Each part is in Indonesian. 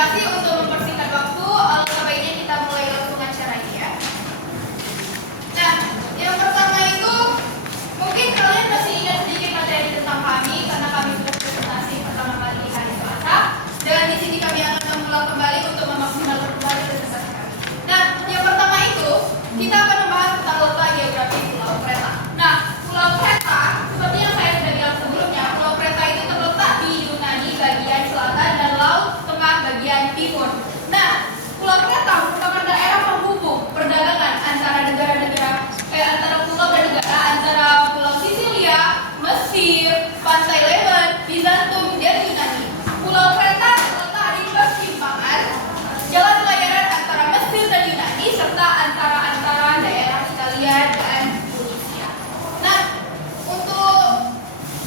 kasih untuk mempersingkat waktu. Sebaiknya kita mulai langsung acaranya ya. Nah, yang pertama itu mungkin kalian masih ingat sedikit materi tentang kami karena kami sudah presentasi pertama kali di hari Selasa. Dan di sini kami akan mengulang kembali untuk memaksimalkan kembali presentasi kami. Nah, yang pertama itu kita akan membahas tentang letak geografi Pulau Kreta. Nah, Pulau Kreta seperti yang saya sudah bilang sebelumnya, Pulau Kreta itu terletak di Yunani bagian selatan dan Laut Tengah bagian timur. Nah, Pulau Kreta merupakan daerah penghubung perdagangan antara negara-negara, antara pulau dan negara, antara Pulau Sisilia, Mesir, Pantai Levant, Bizantium, dan Yunani. Pulau Kreta terletak di persimpangan jalan pelayaran antara Mesir dan Yunani serta antara daerah Italia dan Indonesia. Nah, untuk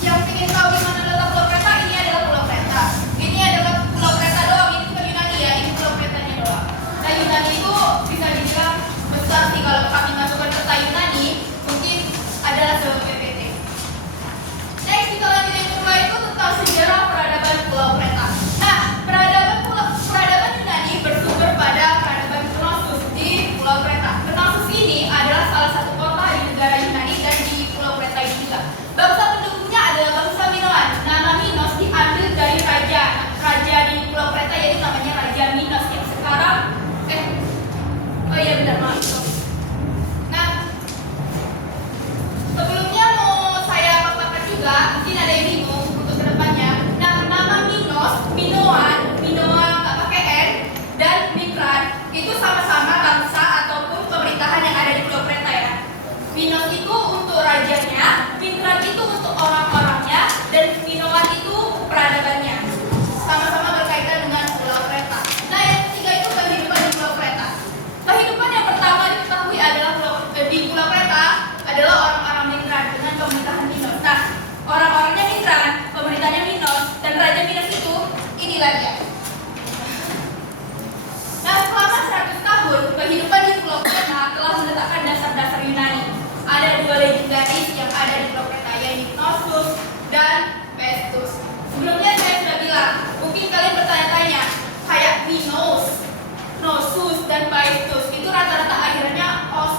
yang ingin tahu di mana letak Pulau Kreta, ini adalah Pulau Kreta. Ini adalah Pulau Kreta doang, ini bukan Yunani ya, ini Pulau Kretanya doang. Nah, Yunani itu bisa dibilang besar sih, kalau kami masukkan peta Yunani mungkin adalah se-PPT. Next, kita lanjut yang kedua itu tentang sejarah peradaban Pulau Kreta. Nah, peradaban Yunani bersumber pada peradaban Knossos di Pulau Kreta. Knossos ini adalah salah satu kota di negara Yunani dan di Pulau Kreta ini juga. Bangsa penduduknya adalah bangsa Minoan. Nama Minos diambil dari raja di Pulau Kreta, yaitu namanya Raja Minos yang sekarang oh iya benar, maaf. Nah, sebelumnya mau saya paparkan juga, mungkin ada yang bingung untuk kedepannya. Nah, nama Minos, Minoan nggak pakai N, dan Mitran itu sama-sama bangsa ataupun pemerintahan yang ada di Pulau Kreta ya. Minos itu untuk rajanya, Mitran itu untuk orang-orangnya, dan Minoan itu peradabannya. Sama-sama berkaitan dengan Pulau Kreta. Nah, yang ketiga itu kehidupan di Pulau Kreta. Kehidupan yang pertama diketahui adalah di Pulau Kreta adalah orang-orang Mitran dengan pemerintahan Minos. Nah, orang-orangnya Mitran, pemerintahnya Minos, dan Raja Minos itu inilah dia. Nah, selama 100 tahun kehidupan di Pulau Kreta telah meletakkan dasar-dasar Yunani. Ada dua legendaris yang ada di Pulau Kreta, yaitu Knossos dan Pestus. Sebelumnya saya sudah bilang, mungkin kalian bertanya-tanya, kayak Minos, Knossos, dan Pestus itu rata-rata akhirnya os.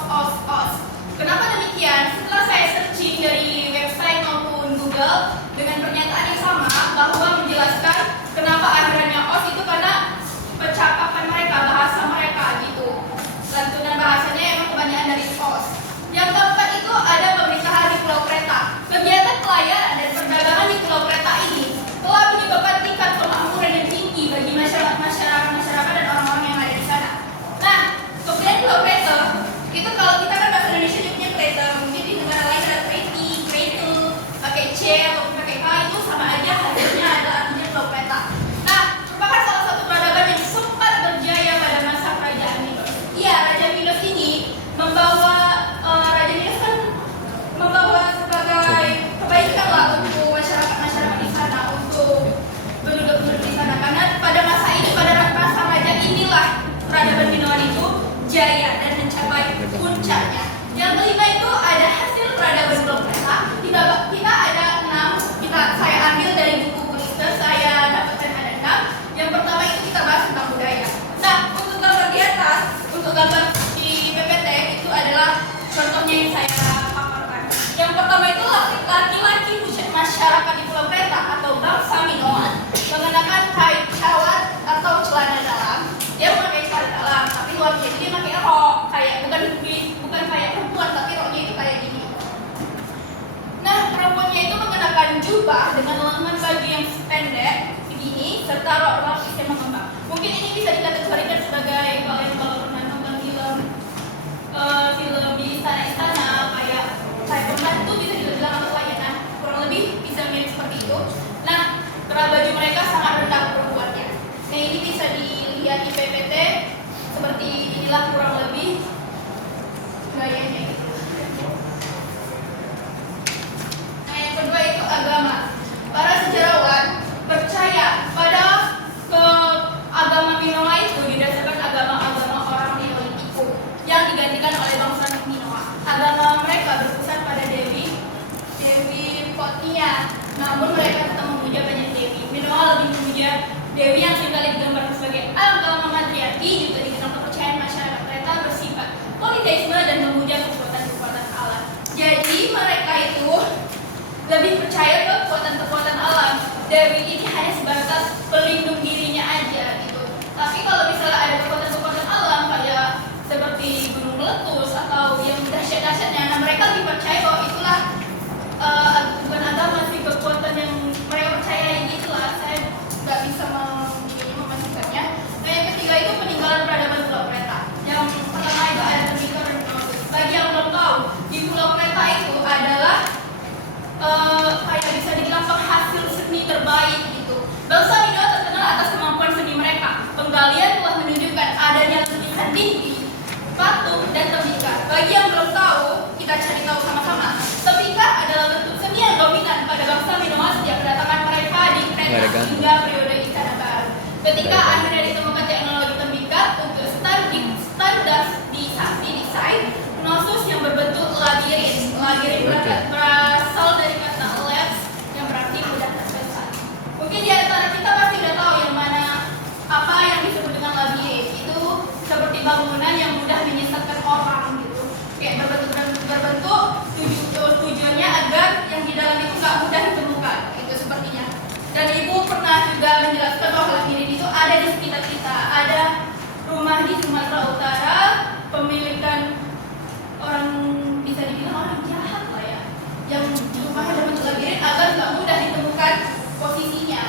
Kenapa demikian? Setelah saya searching dari website maupun Google dengan pernyataan yang sama bahwa menjelaskan kenapa akhirnya os itu karena percakapan mereka, bahasa mereka gitu. Lantunan bahasanya emang kebanyakan dari os. Yang keempat itu ada pemerintahan di Pulau Kreta. Kegiatan pelayaran dan perdagangan di Pulau Kreta ini telah menyebabkan tingkat kemakmuran yang tinggi bagi masyarakat dan orang-orang yang ada di sana. Nah, kemudian Pulau Kreta itu kalau kita kan bahasa Indonesia nyebutnya Kreta, mungkin di negara lain ada Kreti, Kretu, pakai C atau pakai K itu sama aja, hasilnya adalah artinya Pulau Kreta. Nah, merupakan salah satu peradaban yang sempat berjaya pada masa kerajaan Minos. Iya, Raja Minos ini membawa sebagai kebaikan lah untuk masyarakat di sana, untuk penduduk di sana. Karena pada masa raja inilah peradaban Minoan itu jaya dan mencapai puncaknya. Yang kelima itu ada hasil peradaban Pulau Kreta. Kita ada 6. Saya ambil dari buku Pulitzer, saya dapatkan ada 6. Yang pertama itu kita bahas tentang budaya. Nah, untuk gambar di atas, untuk gambar di PPT itu adalah contohnya yang saya paparkan. Yang pertama itu laki-laki masyarakat di Pulau Kreta atau bangsa Minoan mengenakan kain kawat atau celana dalam. Dia memakai celana dalam, tapi luarnya dia pakai rok, kayak bukan kayak perempuan, tapi roknya itu kayak gini. Nah, perempuannya itu mengenakan jubah dengan lengan baju yang pendek begini, serta rok yang mengembang. Mungkin ini bisa dikategorikan sebagai kalau pernah nonton film di istana-istana kayak pembantu, bisa dibilang atau pelayanan, kurang lebih bisa mirip seperti itu. Nah, karena baju mereka sangat rendah perempuannya. Nah, ini bisa dilihat di PPT seperti inilah kurang lebih gayanya gitu. Nah, yang kedua itu agama. Para sejarawan percaya pada agama Minoa itu didasarkan agama-agama orang Neolitiko yang digantikan oleh bangsa Minoa. Agama mereka berpusat pada Dewi Potnia, namun mereka tetap memuja banyak dewi. Minoa lebih memuja dewi yang seringkali digambarkan sebagai sebagai agama matriarki juga dikenal kepercayaan masyarakat Kreta bersifat politeisme dan memuja kekuatan-kekuatan alam. Jadi mereka itu lebih percaya ke kekuatan-kekuatan alam. Dewi ini hanya sebatas pelindung dirinya aja gitu. Tapi kalau misalnya ada kekuatan-kekuatan alam kayak seperti gunung meletus atau yang dahsyat-dahsyatnya, nah mereka lebih percaya bahwa itulah bukan agama sih, kekuatan yang mereka percayai gitulah. Saya nggak bisa memastikannya. Nah yang ketiga itu peninggalan peradaban Pulau Kreta. Yang pertama itu ada peninggalan Minoan. Bagi yang belum tahu, di Pulau Kreta itu adalah kayak bisa dibilang penghasil seni terbaik gitu. Bangsa Minoan terkenal atas kemampuan seni mereka. Penggalian telah menunjukkan adanya lukisan dinding, patung, dan tembikar. Bagi yang belum tahu, kita cari tahu sama-sama. Tembikar adalah bentuk seni yang dominan pada bangsa Minoan sejak kedatangan mereka di Kreta hingga periode Istana Baru. Ketika akhirnya ditemukan teknologi tembikar untuk standarisasi desain Knossos yang berbentuk labirin. Labirin berasal dari kata labs yang berarti mudah tersesat. Mungkin di antara kita pasti udah tahu yang mana apa yang disebut dengan labirin. Itu seperti bangunan yang mudah menyesatkan orang gitu. Kayak berbentuk tujuannya agar yang di dalam itu nggak mudah ditemukan. Itu sepertinya. Dan ibu pernah juga menjelaskan bahwa labirin itu ada di sekitar kita. Ada rumah di Sumatera Utara, pemilikan orang bisa dibilang orang jahat lah ya, yang rumahnya ada bentuk labirin agar nggak mudah ditemukan posisinya.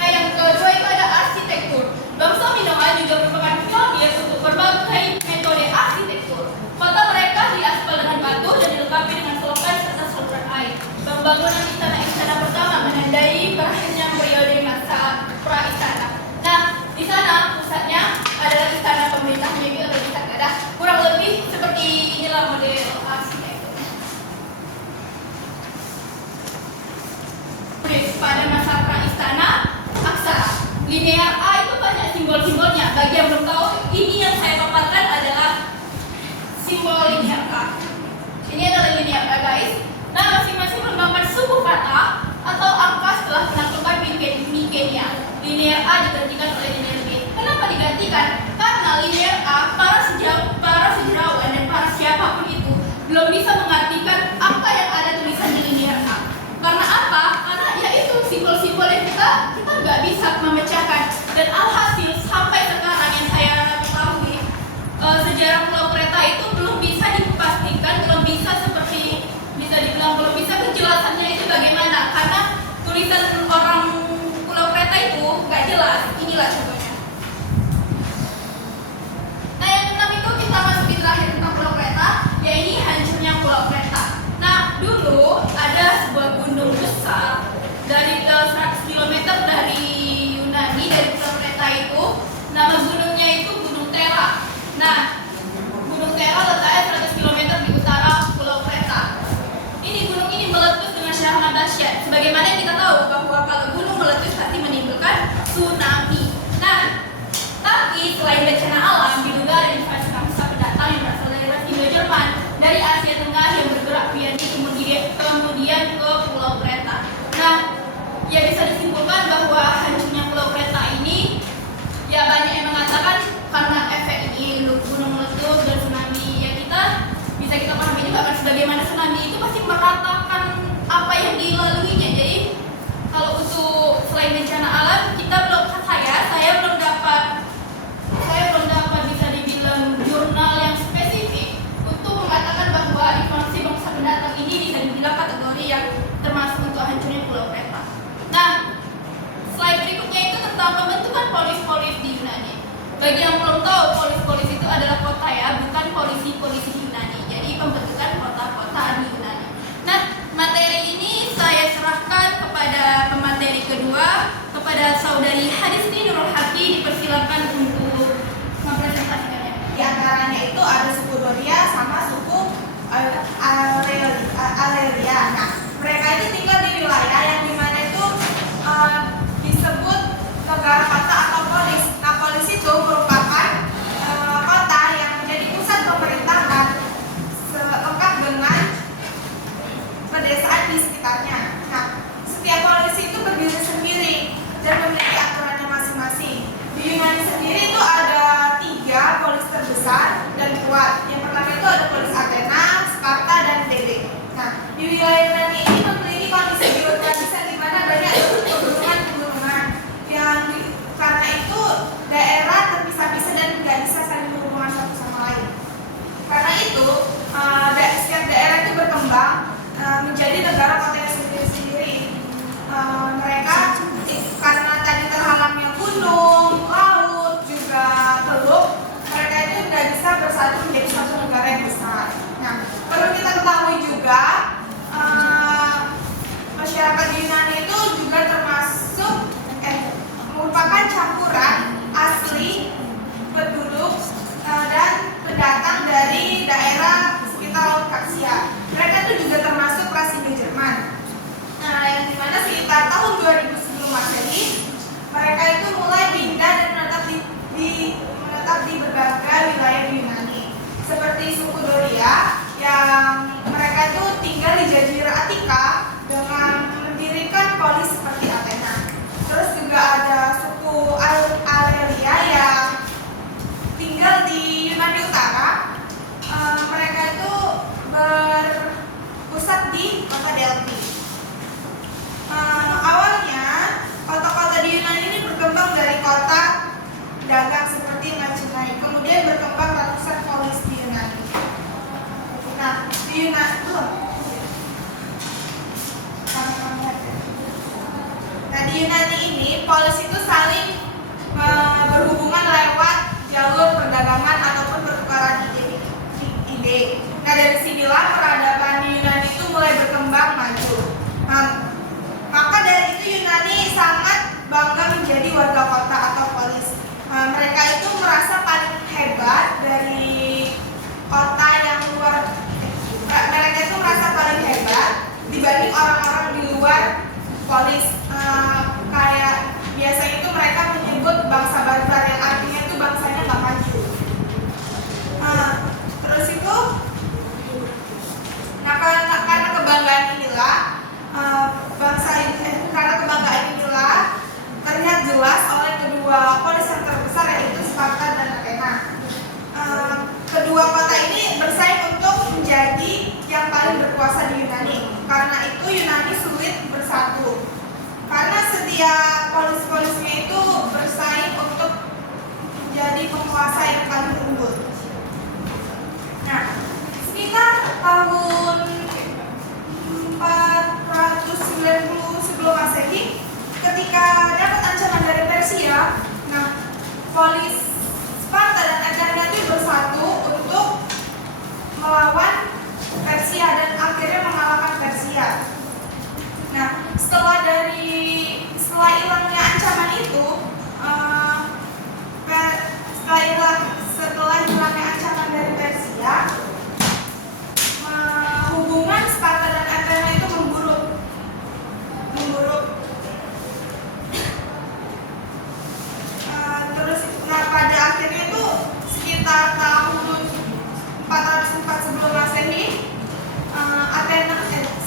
Nah yang kedua itu ada arsitektur. Bangsa Minoan juga merupakan pionir untuk berbagai metode arsitektur. Kota mereka diaspal dengan batu dan dilengkapi dengan selokan serta saluran air. Pembangunan istana pertama menandai berakhirnya periode masa pra-istana. Nah di sana pusatnya adalah istana pemerintah maybe atau istana. Kurang lebih seperti inilah model arsitektur. Pada masa pra-istana, aksara linear A itu banyak simbol-simbolnya. Bagi yang belum tahu, ini yang saya paparkan adalah simbol linear A. Ini adalah linear A, guys. Nah, masing-masing menggambar suku kata atau angka setelah penaklukan Mykenae. Linear A digantikan oleh linear B. Kenapa digantikan? Karena linear A para sejarawan dan para siapapun itu belum bisa mengartikan apa yang ada tulisan di linear A. Karena apa? Karena ya itu simbol-simbol yang kita nggak bisa memecahkan. Dan alhasil sampai sekarang yang saya ketahui sejarah Pulau Kreta itu belum bisa dipastikan, belum bisa seperti bisa dibilang belum bisa kejelasannya itu bagaimana. Karena tulisan orang Pulau Kreta itu nggak jelas. Inilah contohnya. Nah yang keenam itu kita masukin terakhir tentang Pulau Kreta, yaitu hancurnya Pulau Kreta. Nah dulu ada sebuah gunung besar dari 100 km dari Yunani, dari Pulau Kreta itu. Nama gunungnya itu Gunung Tera. Nah Gunung Tera letaknya 100 km di utara Pulau Kreta. Gunung ini meletus dengan sangat dahsyat. Sebagaimana kita tahu bahwa kalau gunung meletus pasti menimbulkan tsunami. Nah tapi selain bencana alam, diduga ada invasi bangsa pendatang yang berasal dari ras Indo-Jerman dari Asia Tengah yang bergerak kemudian ke Pulau Kreta. Nah, ya bisa disimpulkan bahwa hancurnya Pulau Kreta ini, ya banyak yang mengatakan karena efek ini gunung meletus dan tsunami. Ya bisa kita pahami juga kan sebagaimana tsunami itu pasti meratakan apa yang dilaluinya. Jadi kalau untuk selain bencana alam, saya belum dapat bisa dibilang jurnal yang spesifik untuk mengatakan bahwa invasi bangsa pendatang ini bisa dibilang kategori yang termasuk untuk hancurnya Pulau Kreta. Nah, slide berikutnya itu tentang pembentukan polis-polis di Yunani. Bagi yang belum tahu, polis-polis itu adalah kota ya, bukan polisi-polisi Yunani. Jadi pembentukan kota-kota di Yunani. Nah, materi ini saya serahkan kepada pemateri kedua, kepada saudari Hadisti Nurul Haki. Dipersilakan untuk mempresentasikannya. Di antaranya itu ada suku Doria sama suku Aleria. Nah, mereka itu tinggal di wilayah yang dimana itu disebut negara kota atau polis. Nah, polis itu merupakan kota yang menjadi pusat pemerintahan lengkap dengan pedesaan di sekitarnya. Nah, setiap polis itu berdiri sendiri dan memiliki aturannya masing-masing. Di Yunani sendiri dan tidak bisa saling berhubungan satu sama lain. Karena itu, setiap daerah itu berkembang menjadi negara kotanya sendiri-sendiri. Mereka karena tadi terhalangnya gunung, laut, juga teluk, mereka itu tidak bisa bersatu menjadi suatu negara yang besar. Nah, perlu kita ketahui juga masyarakat Yunani itu juga termasuk merupakan campuran asli penduduk dan pendatang dari daerah sekitar Laut Kaksia. Mereka itu juga termasuk ras Indo-Jerman. Nah, yang dimana sekitar tahun 2000 sebelum Masehi, mereka itu mulai pindah dan menetap di berbagai wilayah di Yunani, seperti suku Doria yang mereka itu tinggal di Jazirah Attika dengan mendirikan polis seperti Athena. Terus juga ada suku Aurelia yang tinggal di Yunani Utara. Mereka itu berpusat di kota Delphi. Awalnya kota-kota di Yunani ini berkembang dari kota dagang seperti Mycenae, kemudian berkembang ratusan polis di Yunani. Nah, di Yunani ini polis itu saling berhubungan lewat jalur perdagangan ataupun pertukaran ide. Nah, dari sinilah peradaban di Yunani itu mulai berkembang maju. Maka dari itu Yunani sangat bangga menjadi warga kota atau polis. Mereka itu merasa paling hebat dari kota yang luar. Mereka itu merasa paling hebat dibanding orang-orang di luar polis. Kayak biasanya itu mereka menyebut bangsa barbar, yang artinya itu bangsanya nggak maju. Terus itu, nah karena kebanggaan inilah terlihat jelas oleh kedua polis yang terbesar, yaitu Sparta dan Athena. Kedua kota ini bersaing untuk menjadi yang paling berkuasa di Yunani. Karena itu Yunani sulit bersatu. Karena setiap polis-polisnya itu bersaing untuk menjadi penguasa yang paling unggul. Nah, sekitar tahun 490 sebelum Masehi, ketika dapat ancaman dari Persia, nah polis Sparta dan Athena itu bersatu untuk melawan Persia dan akhirnya mengalahkan Persia. Nah, setelah hilangnya ancaman itu, setelah hilangnya ancaman dari Persia, hubungan Sparta dan Athena itu memburuk. Terus, pada akhirnya itu sekitar tahun 404 sebelum Masehi,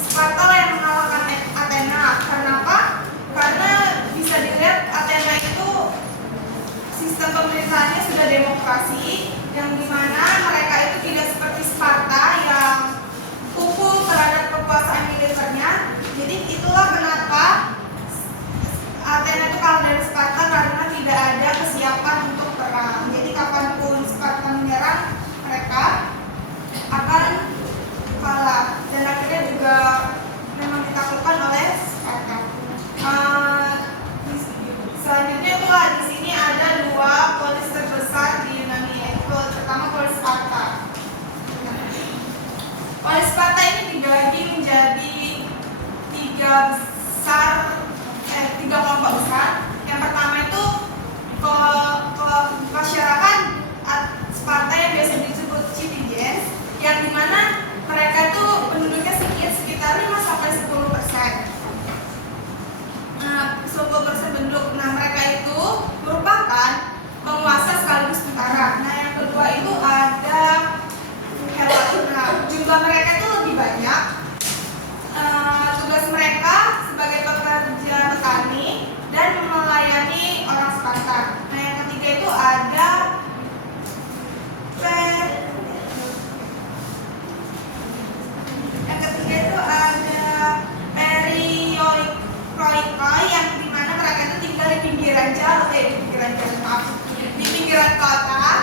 Sparta lah yang mengalahkan Athena. Kenapa? Karena bisa dilihat Athena itu sistem pemerintahannya sudah demokrasi, yang dimana mereka itu tidak seperti Sparta yang kukuh terhadap kekuasaan militernya. Jadi itulah kenapa Athena itu kalah dari Sparta, karena tidak ada kesiapan untuk perang. Jadi kapanpun Sparta menyerang, mereka akan kalah, dan akhirnya juga memang ditaklukkan oleh Sparta. Selanjutnya itulah di sini ada dua polis terbesar di Yunani, yaitu pertama polis Sparta. Polis Sparta ini dibagi menjadi tiga kelompok besar. Yang pertama itu ke masyarakat Sparta yang biasa disebut citizens, yang dimana mereka itu penduduknya sekitar 5-10%. 10% penduduk. Nah, mereka itu merupakan penguasa sekaligus tentara. Nah, yang kedua itu ada Helena. Jumlah mereka itu lebih banyak. Tugas mereka sebagai pekerja petani dan melayani orang Sparta. Nah, yang ketiga itu ada yang dimana mereka itu tinggal di pinggiran jalan, di pinggiran kota,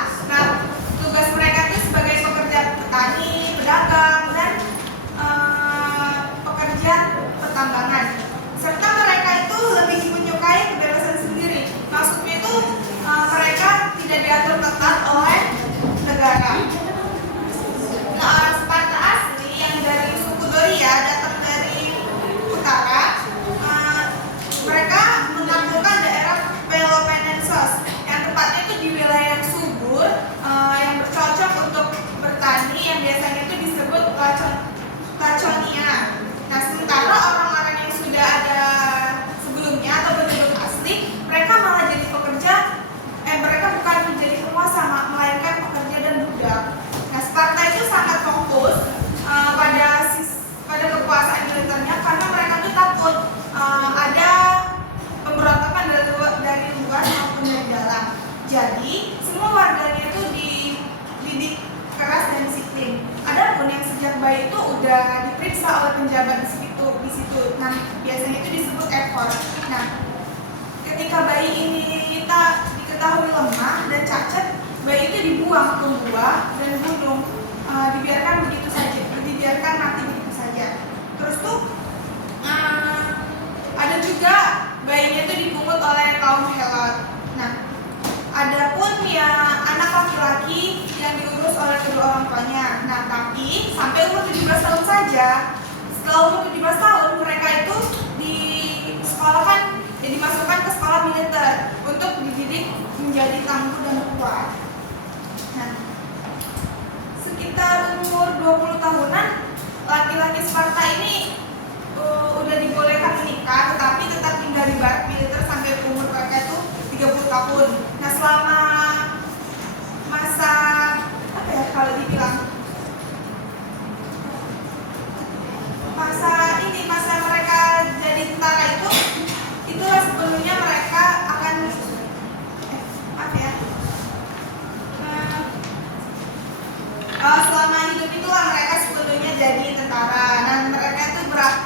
ekor. Nah, ketika bayi ini diketahui lemah dan cacat, bayi itu dibuang ke gua dan gunung, dibiarkan begitu saja, dibiarkan mati begitu saja. Terus tuh ada juga bayinya itu dipungut oleh kaum Helot. Nah, ada pun ya anak laki-laki yang diurus oleh kedua orang tuanya. Nah, tapi sampai umur 17 tahun saja. Setelah umur 17 tahun mereka itu dimasukkan ke sekolah militer untuk dididik menjadi tangguh dan kuat. Nah, sekitar umur 20 tahunan laki-laki Sparta ini udah dibolehkan menikah, tetapi tetap tinggal di barak militer sampai umur mereka itu 30 tahun. Nah, selama masa kalau dibilang masa mereka jadi tentara itulah sepenuhnya mereka akan selama hidup itulah mereka sepenuhnya jadi tentara. Nah, mereka itu perang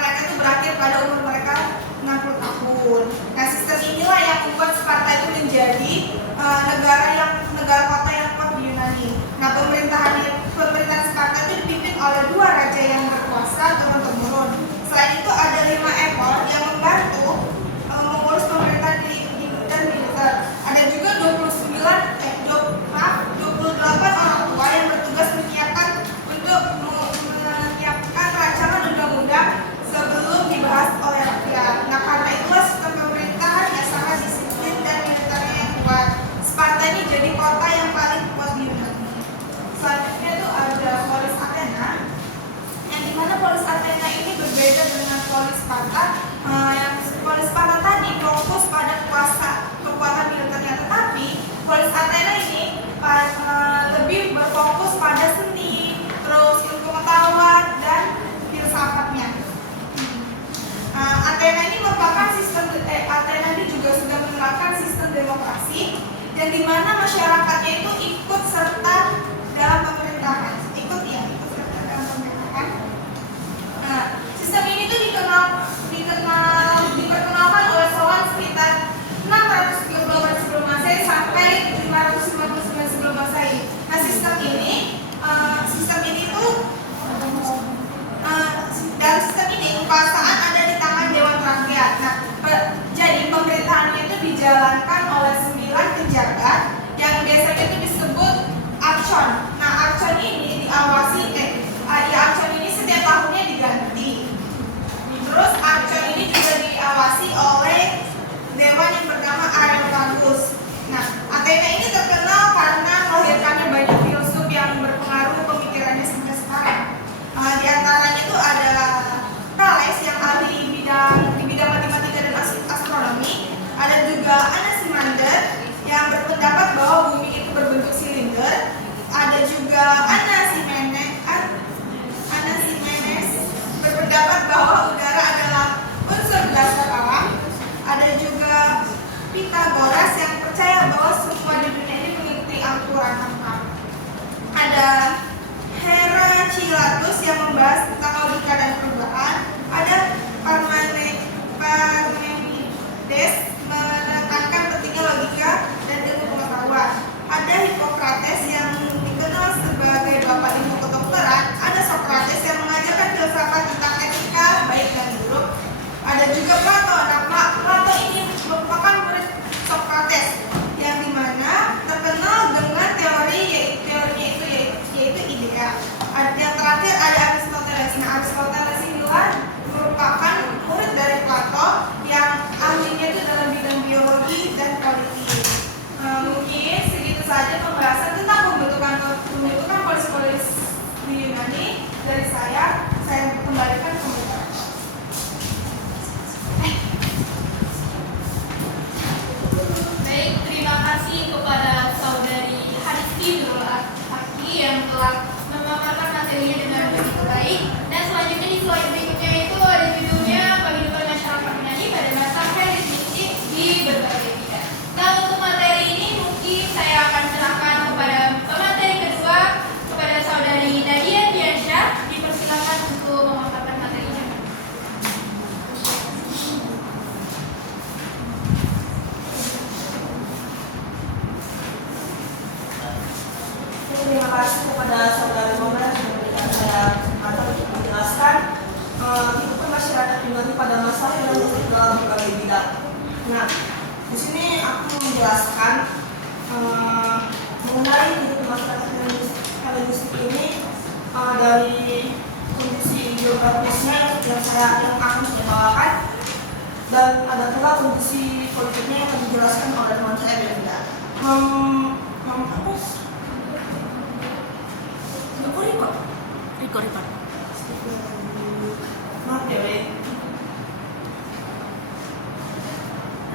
mereka itu berakhir pada umur mereka 60 tahun. Nah, sistem inilah yang membuat Sparta itu menjadi negara kota yang kuat di Yunani. Nah, pemerintahan Sparta itu dipimpin oleh 2 raja yang berkuasa turun-temurun. Selain itu ada 5 ekor yang membantu mengurus pemerintahan dan militer. Ada juga 28 orang tua yang bertugas menyiapkan rancangan undang-undang sebelum dibahas oleh rakyat. Nah, karena itulah sistem pemerintahan yang sangat disiplin dan militernya yang kuat. Sparta ini jadi kota yang paling kuat di Yunani. Selanjutnya itu ada polis Athena, yang dimana polis Athena ini berbeda dengan polis Sparta. Yang polis Sparta tadi fokus pada kekuatan militernya, tetapi polis Athena ini lebih berfokus pada seni, terus ilmu pengetahuan dan filsafatnya. Athena ini merupakan Athena ini juga sudah menerapkan sistem demokrasi, yang dimana masyarakatnya itu ikut serta dalam pemerintahan. Sistem ini tuh diperkenalkan oleh Solon sekitar 634 sebelum Masehi sampai 559 sebelum Masehi. Nah, sistem ini kekuasaan ada di tangan dewan rakyat. Nah, jadi pemerintahannya itu dijalankan oleh 9 penjabat yang biasanya itu disebut archon. Nah, archon ini archon ini setiap tahunnya diganti. Terus archon ini juga diawasi oleh dewan yang bernama Areopagus. Nah, Athena ini terkenal karena melahirkannya banyak filsuf yang berpengaruh pemikirannya sampai sekarang. Di antaranya itu ada Thales yang ahli di bidang matematika dan astronomi. Ada juga Anaximander yang berpendapat bahwa bumi itu berbentuk silinder. Ada juga Anaximenes berpendapat bahwa udara adalah unsur dasar alam. Ada juga Pythagoras yang percaya bahwa semua di dunia ini mengikuti aturan angka. Ada Heraklitus yang membahas tentang logika dan perubahan. Ada Parmenides menekankan pentingnya logika dan ilmu pengetahuan. Ada Hippocrates yang dikenal sebagai bapak ilmu kedokteran. Ada Socrates yang mengajarkan filsafat tentang etika baik dan buruk. Ada juga Plato. Nah, Plato ini merupakan murid Socrates yang dimana terkenal dengan teorinya itu yaitu idea. Yang terakhir ada Aristoteles pada masa Helenistik dalam berbagai bidang. Nah, di sini aku menjelaskan mengenai hidup masyarakat Helenistik ini dari kondisi geografisnya yang akan saya bawakan, dan ada pula kondisi politiknya yang akan dijelaskan oleh teman saya Belinda. Record. Maaf ya, Wei.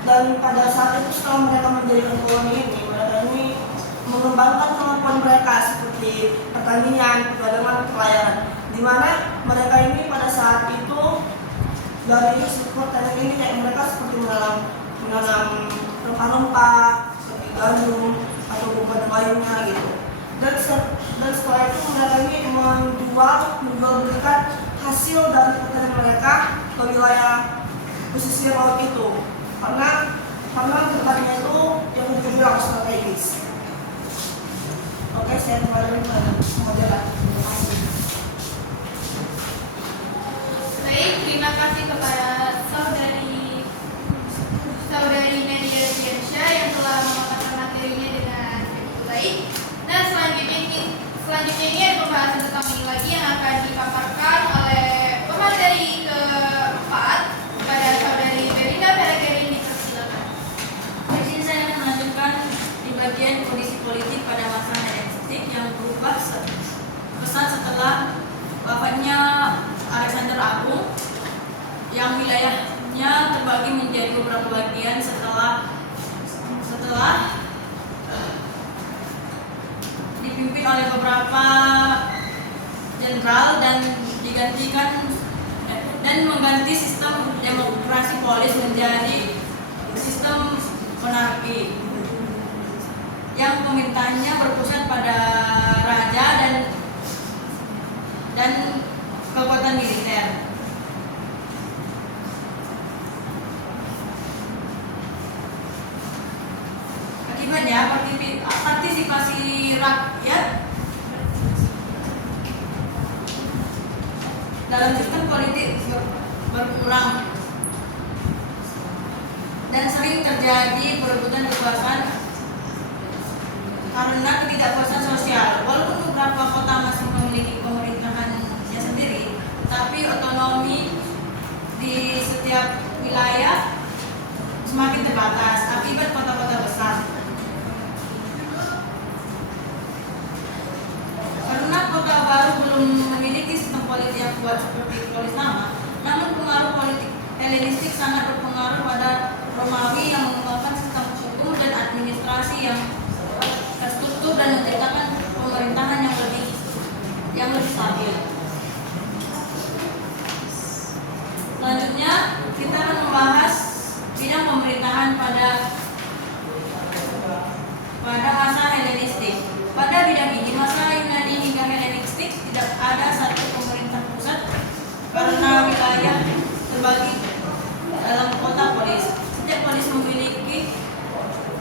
Dan pada saat itu setelah mereka menjadi koloni ini, mereka ini mengembangkan kemampuan mereka seperti pertanian, perdagangan, pelayaran, di mana mereka ini pada saat itu dari pertanian ini kayak mereka seperti menanam rempah-rempah seperti gandum atau buah lainnya gitu. Dan setelah itu mereka ini menjual belikan hasil dari pertanian mereka ke wilayah pesisir laut itu, karena tempatnya itu yang dibilang strategis. Oke, saya kembali ke modelan. Terima kasih. Baik, terima kasih kepada saudari Nadia Diansyah yang telah memaparkan materinya dengan begitu baik. Nah, selanjutnya ini ada pembahasan tentang ini lagi yang akan dipaparkan oleh pemateri keempat kepada saudari Belinda Peregerini. Silakan. Di sini saya akan melanjutkan di bagian kondisi politik pada masa Helenistik yang berubah pesat setelah wafatnya Alexander Agung, yang wilayahnya terbagi menjadi beberapa bagian setelah dipimpin oleh beberapa jenderal dan mengganti sistem demokrasi polis menjadi sistem monarki yang pemerintahnya berpusat pada raja dan kekuatan militer. Akibatnya partisipasi rakyat dalam sistem politik berkurang dan sering terjadi perebutan kekuasaan karena ketidakpuasan sosial. Walaupun beberapa kota masih memiliki pemerintahannya sendiri, tapi otonomi di setiap wilayah semakin terbatas akibat kota-kota besar. Karena kota baru belum memiliki sistem politik yang kuat seperti polis lama, namun pengaruh politik Helenistik sangat berpengaruh pada Romawi yang mengembangkan sistem hukum dan administrasi yang terstruktur dan menciptakan pemerintahan yang lebih stabil. Selanjutnya kita akan membahas bidang pemerintahan pada masa Helenistik. Pada bidang ini, masa Yunani hingga Helenistik tidak ada satu pemerintah pusat karena wilayah terbagi dalam kota polis. Setiap polis memiliki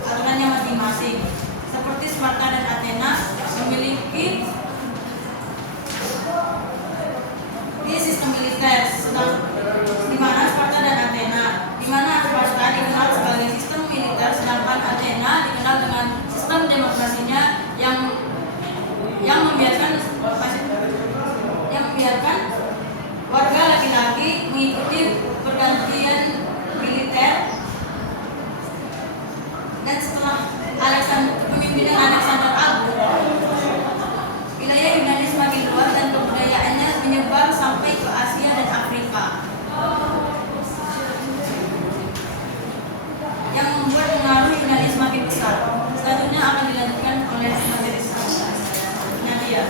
aturannya masing-masing. Seperti Sparta dan Athena memiliki sistem militer, di mana Sparta dan Athena, di mana Sparta dikenal sebagai sistem militer, sedangkan Athena dikenal dengan sistem demokrasinya yang membiarkan warga laki-laki mengikuti pergantian militer. Dan setelah kepemimpinan Alexander Agung, wilayah Yunani semakin luas dan kebudayaannya menyebar sampai ke Asia dan Afrika, yang membuat pengaruh Yunani semakin besar. Selanjutnya akan dilanjutkan oleh materi Nadia.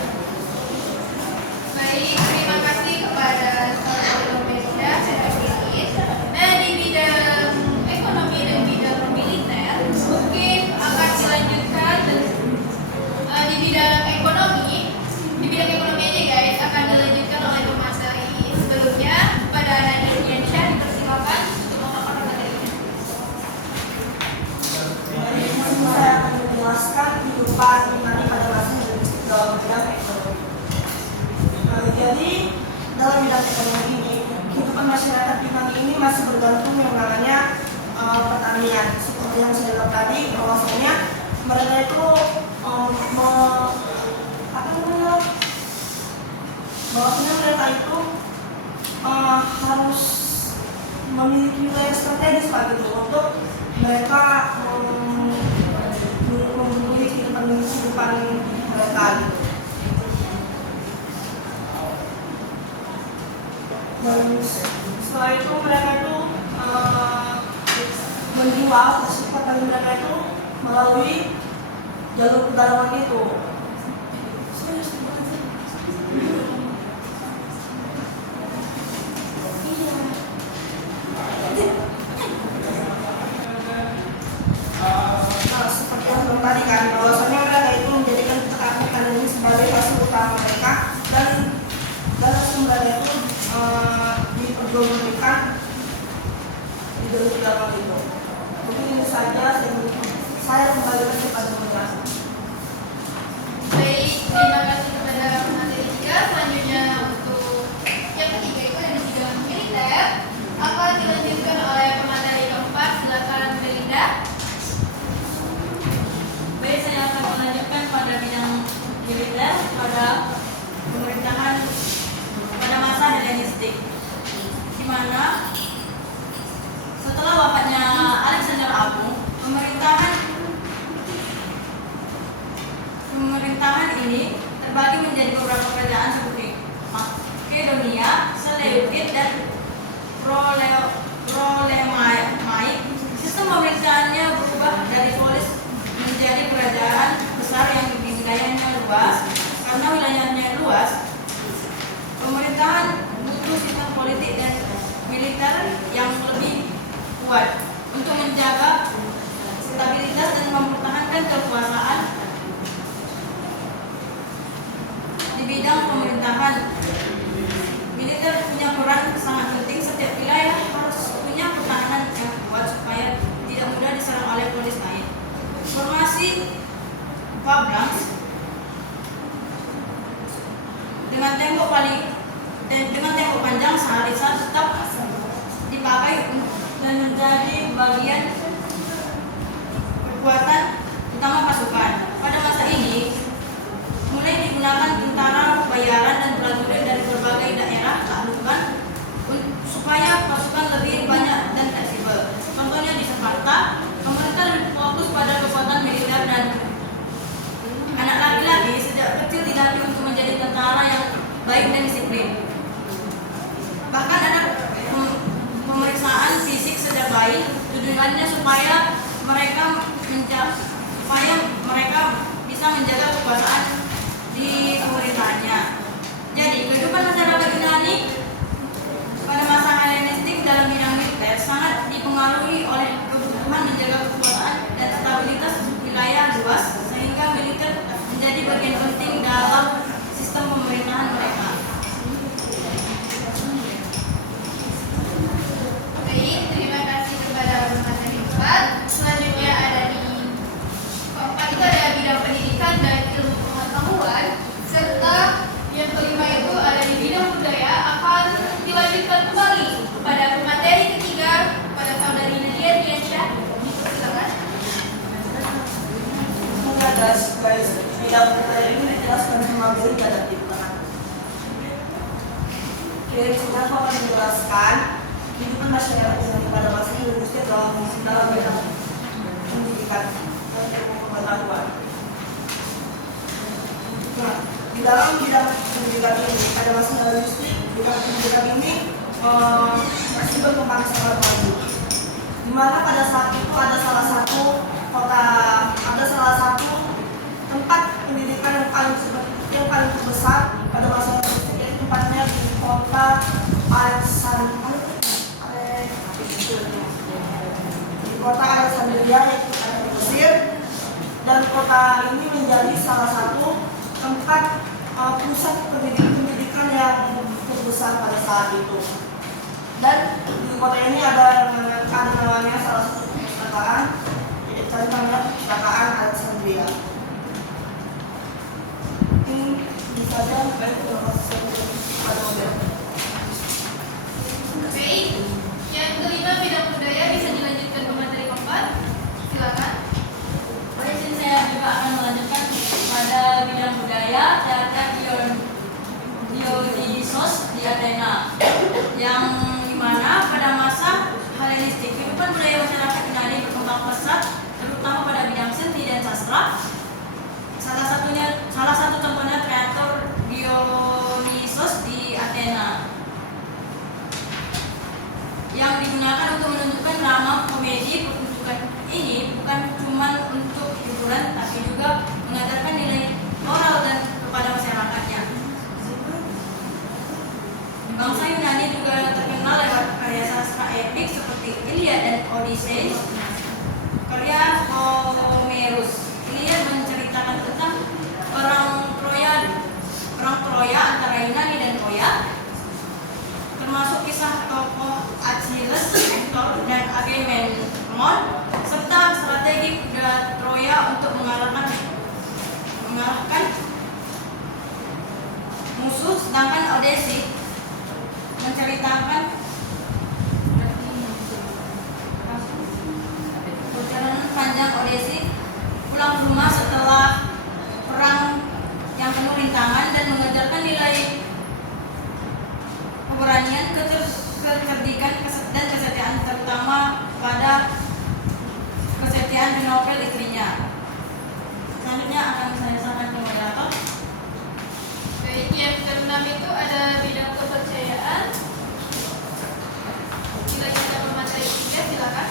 Baik, terima kasih kepada saudari Belinda Peregerini. Nah, di bidang ekonomi dan bidang militer mungkin akan dilanjutkan di bidang ekonomi aja guys, akan dilanjutkan oleh pemateri sebelumnya. Pada Nadia Diansyah dipersilakan untuk memaparkan materinya. Jadi di sini saya akan menjelaskan kehidupan Yunani pada masa Helenistik dalam bidang ekonomi. Jadi dalam bidang ekonomi ini, kehidupan masyarakat Yunani ini masih bergantung yang namanya pertanian. Seperti yang saya bilang tadi, bahwasanya mereka itu bahwasanya mereka itu harus memiliki wilayah strategis Pak gitu untuk mereka memiliki kehidupan mereka gitu. Dan setelah itu mereka itu menjual hasil petani mereka itu melalui jalur perdagangan itu. Nah, seperti yang belum tadi kan, bahwasanya mereka itu menjadikan petani ini sebagai hasil utama mereka dan hasil mereka itu diperjualbelikan di jalur perdagangan itu. Mungkin ini saja saya kembalikan kepada Mulia. Baik, terima kasih kepada pemateri 3. Selanjutnya untuk yang ketiga itu ada di bidang militer akan dilanjutkan oleh pemateri keempat. Silakan Belinda. Baik, saya akan melanjutkan pada bidang militer pada pemerintahan pada masa Helenistik, di mana setelah wafatnya Alexander Agung, pemerintahan ini terbagi menjadi beberapa kerajaan seperti Makedonia, Seleukid, dan Ptolemaic. Sistem pemerintahannya berubah dari polis menjadi kerajaan besar yang wilayahnya luas. Karena wilayahnya luas, pemerintahan butuh sistem politik dan militer yang lebih kuat untuk menjaga stabilitas dan mempertahankan kekuasaan. Di bidang pemerintahan, militer punya peran sangat penting. Setiap wilayah harus punya pertahanan yang kuat supaya tidak mudah diserang oleh polis lain. Formasi Phalanx dengan tembok panjang seharusnya tetap dipakai dan menjadi bagian kekuatan utama pasukan. Pada masa ini mulai digunakan tentara bayaran dan prajurit dari berbagai daerah taklukan supaya pasukan lebih banyak dan fleksibel. Contohnya di Sparta, pemerintah lebih fokus pada kekuatan militer dan anak laki-laki sejak kecil dilatih untuk menjadi tentara yang baik dan disiplin. Bahkan ada pemeriksaan fisik sejak bayi, tujuannya supaya mereka bisa menjaga kekuasaan di pemerintahannya. Jadi kehidupan masyarakat Yunani pada masa Helenistik dalam bidang militer sangat dipengaruhi oleh kebutuhan menjaga kekuasaan dan stabilitas wilayah luas, sehingga militer menjadi bagian penting dalam sistem pemerintahan mereka. Baik, terima kasih kepada pemateri 4. Selanjutnya ada di keempat itu ada bidang pendidikan dan ilmu pengetahuan, serta yang kelima itu ada di bidang budaya akan dilanjutkan kembali pada pemateri ketiga pada saudari Nadia Diansyah. Silakan. Guys, bidang budaya ini dijelaskan sama Belinda dan di belakang. Oke, sekarang aku akan menjelaskan kehidupan masyarakat Yunani pada masa Helenistik dalam bidang pendidikan dan ilmu pengetahuan. Nah, di dalam bidang pendidikan ini pada masa Helenistik, bidang pendidikan ini masih berkembang sangat maju. Di mana pada saat itu ada salah satu tempat pendidikan yang paling terbesar pada masa Helenistik, yaitu tempatnya di kota Alexandria, yaitu ada di Mesir, dan kota ini menjadi salah satu tempat pusat pendidikan yang terbesar pada saat itu. Dan di kota ini ada namanya salah satu perpustakaan, yaitu namanya Perpustakaan Alexandria. Ini bisa saja baik pada model. Baik, yang sangat pesat, terutama pada bidang seni dan sastra. Salah satu contohnya teater Dionysos di Athena, yang digunakan untuk menunjukkan drama komedi. Pertunjukan ini bukan cuma untuk hiburan, tapi juga mengajarkan nilai moral dan kepada masyarakatnya. Bangsa Yunani juga terkenal lewat karya sastra epik seperti Iliad dan Odyssey. Karya Homerus, Iliad menceritakan tentang perang Troya antara Yunani dan Troya, termasuk kisah tokoh Achilles, Hector, dan Agamemnon, serta strategi kuda Troya untuk mengalahkan musuh. Sedangkan Odyssey menceritakan perjalanan panjang Odyssey pulang ke rumah setelah perang yang penuh rintangan dan mengajarkan nilai keberanian, kecerdikan, dan kesetiaan, terutama pada kesetiaan Penopel istrinya. Selanjutnya akan saya sampaikan ke moderator. Baik, yang keenam itu ada bidang kepercayaan. Bila kita memateri 3, silakan.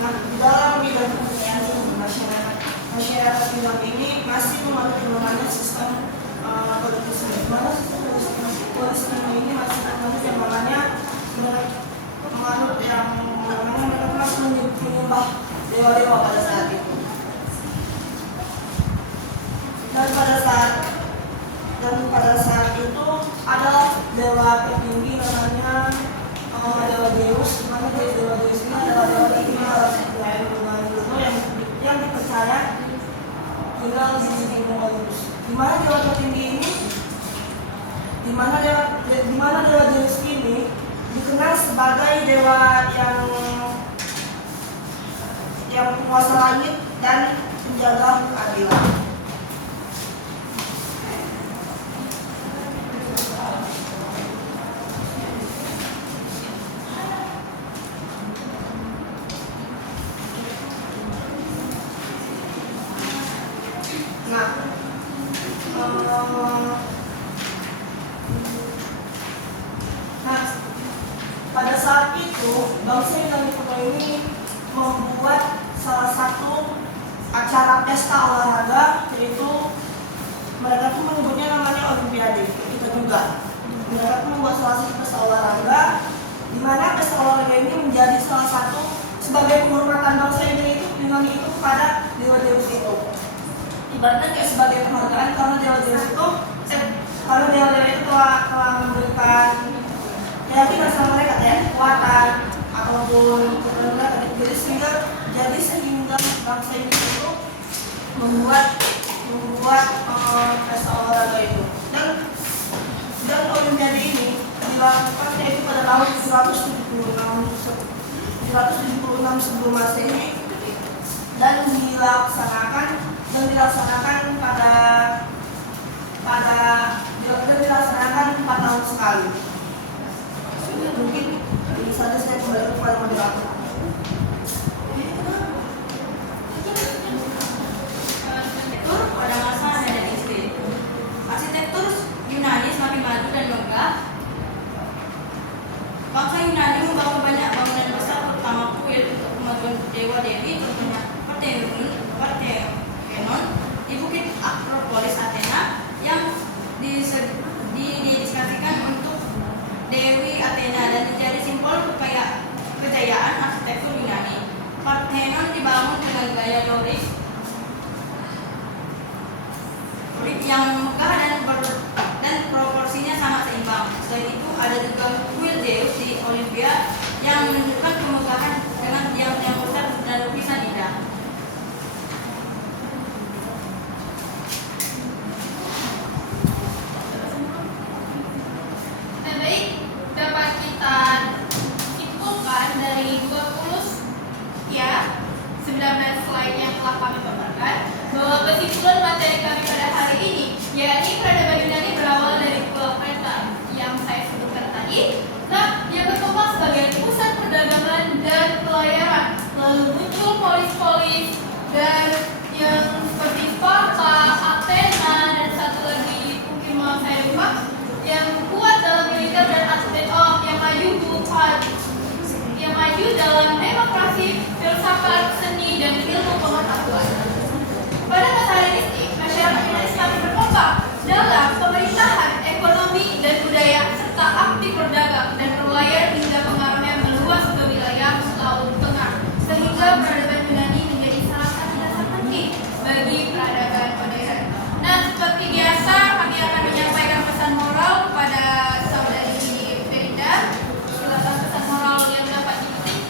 Nah, di dalam bidang kepercayaan masyarakat bidang ini masih menganut yang namanya sistem politisme. Di mana sistem politisme ini masih menganut yang namanya mereka masih menyembah dewa-dewa pada saat itu. Dan pada saat itu ada dewa tertinggi namanya dewa Zeus, di mana dewa Zeus ini adalah dewa tertinggi yang dipercaya tinggal di Gunung Olympus. Di mana dewa tertinggi ini, di mana dewa Zeus ini dikenal sebagai dewa yang penguasa langit dan penjaga keadilan. Pada saat itu bangsa Yunani kuno ini membuat salah satu acara pesta olahraga, yaitu mereka tuh menyebutnya namanya Olimpiade. Kita juga mereka tuh membuat salah satu pesta olahraga, di mana pesta olahraga ini menjadi salah satu sebagai penghormatan bangsa Yunani itu kepada dewa Zeus itu. Ibaratnya kayak sebagai penghargaan karena dewa Zeus itu telah memberikan keyakinan sama mereka ya, kekuatan ataupun kebenaran. Jadi sehingga bangsa ini itu membuat pesta olahraga itu. Dan Olimpiade ini dilakukan yaitu pada tahun 776 sebelum Masehi dan dilaksanakan pada 4 tahun sekali. Mungkin ini saja saya kembali kepada moderator. Arsitektur pada masa Helenistik. Arsitektur Yunani semakin maju dan megah. Bangsa Yunani membangun banyak bangunan besar, terutama kuil untuk kemajuan dewa-dewi, contohnya Parthenon di bukit Akropolis Athena yang didedikasikan untuk Dewi Athena dan menjadi simbol kejayaan arsitektur Yunani. Parthenon dibangun dengan gaya Dorik yang megah dan proporsinya sangat seimbang. Selain itu ada juga kuil Zeus di Olympia yang menunjukkan kemegahan dengan tiang yang besar dan lukisan indah. Nah, baik, dapat kita simpulkan dari 19 slide yang telah kami paparkan bahwa kesimpulan materi kami pada hari ini yakni peradaban Yunani berawal dari Pulau Kreta yang saya sebutkan tadi. Nah, yang berkembang sebagai pusat perdagangan lalu muncul polis-polis dan yang seperti Sparta, Athena, dan satu lagi mungkin mau saya lupa yang kuat dalam militer dan yang maju dalam demokrasi, filsafat, seni, dan ilmu pengetahuan. Pada masa Helenistik, masyarakat Yunani semakin berkembang dalam pemerintahan, ekonomi, dan budaya, serta aktif berdagang dan berlayar hingga pengaruhnya meluas ke wilayah Laut Tengah, sehingga peradaban Yunani menjadi salah satu dasar penting bagi peradaban modern. Nah, seperti biasa, kami akan menyampaikan pesan moral kepada saudari Ferinda. Silakan pesan moral yang dapat dipetik.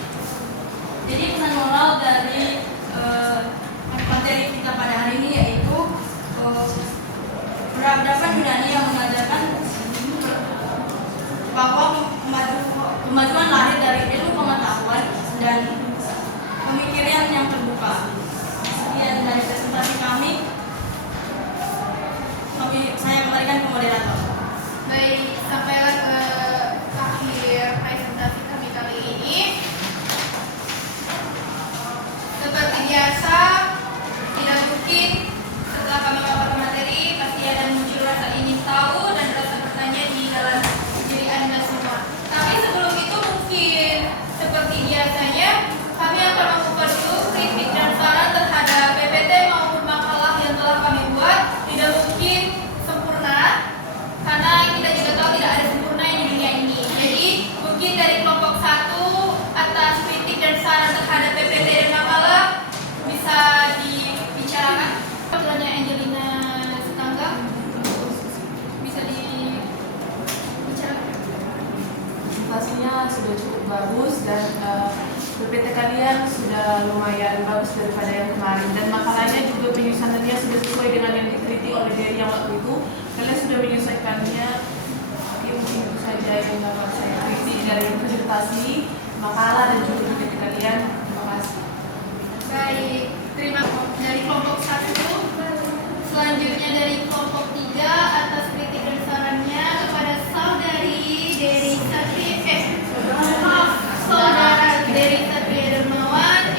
Jadi pesan moral dari materi kita pada hari ini yaitu peradaban Yunani yang mengajarkan bahwa kemajuan lahir dari ilmu pengetahuan dan pemikiran yang terbuka. Sekian dari presentasi kami. Saya kembalikan ke moderator. Baik, sampailah ke akhir presentasi kami kali ini. Seperti biasa, tidak mungkin setelah kami paparkan materi pasti ada muncul rasa ingin tahu dan rasa bertanya di dalam diri Anda semua. Tapi sebelum itu mungkin seperti biasanya kami akan membuka dulu kritik dan saran terhadap PPT maupun makalah yang telah kami buat. Tidak mungkin sempurna karena kita juga tahu tidak ada sempurna di dunia ini. Jadi mungkin dari kelompok 1 atas kritik dan saran terhadap PPT dan makalah bisa dibicarakan. Kebetulannya Angelina Setangga bisa dibicarakan. Presentasinya sudah cukup bagus dan PPT kalian sudah lumayan bagus daripada yang kemarin, dan makalahnya juga penyusunannya sudah sesuai dengan yang diteliti oleh Dery yang waktu itu. Kalian sudah menyelesaikannya. Oke, mungkin itu saja yang dapat saya kritik dari presentasi, makalah, dan juga PPT kalian. Terima kasih. Baik, terima kasih dari kelompok 1. Selanjutnya dari kelompok 3 atas kritik dan sarannya kepada saudari Dery Saudara Dery Satria Dermawan,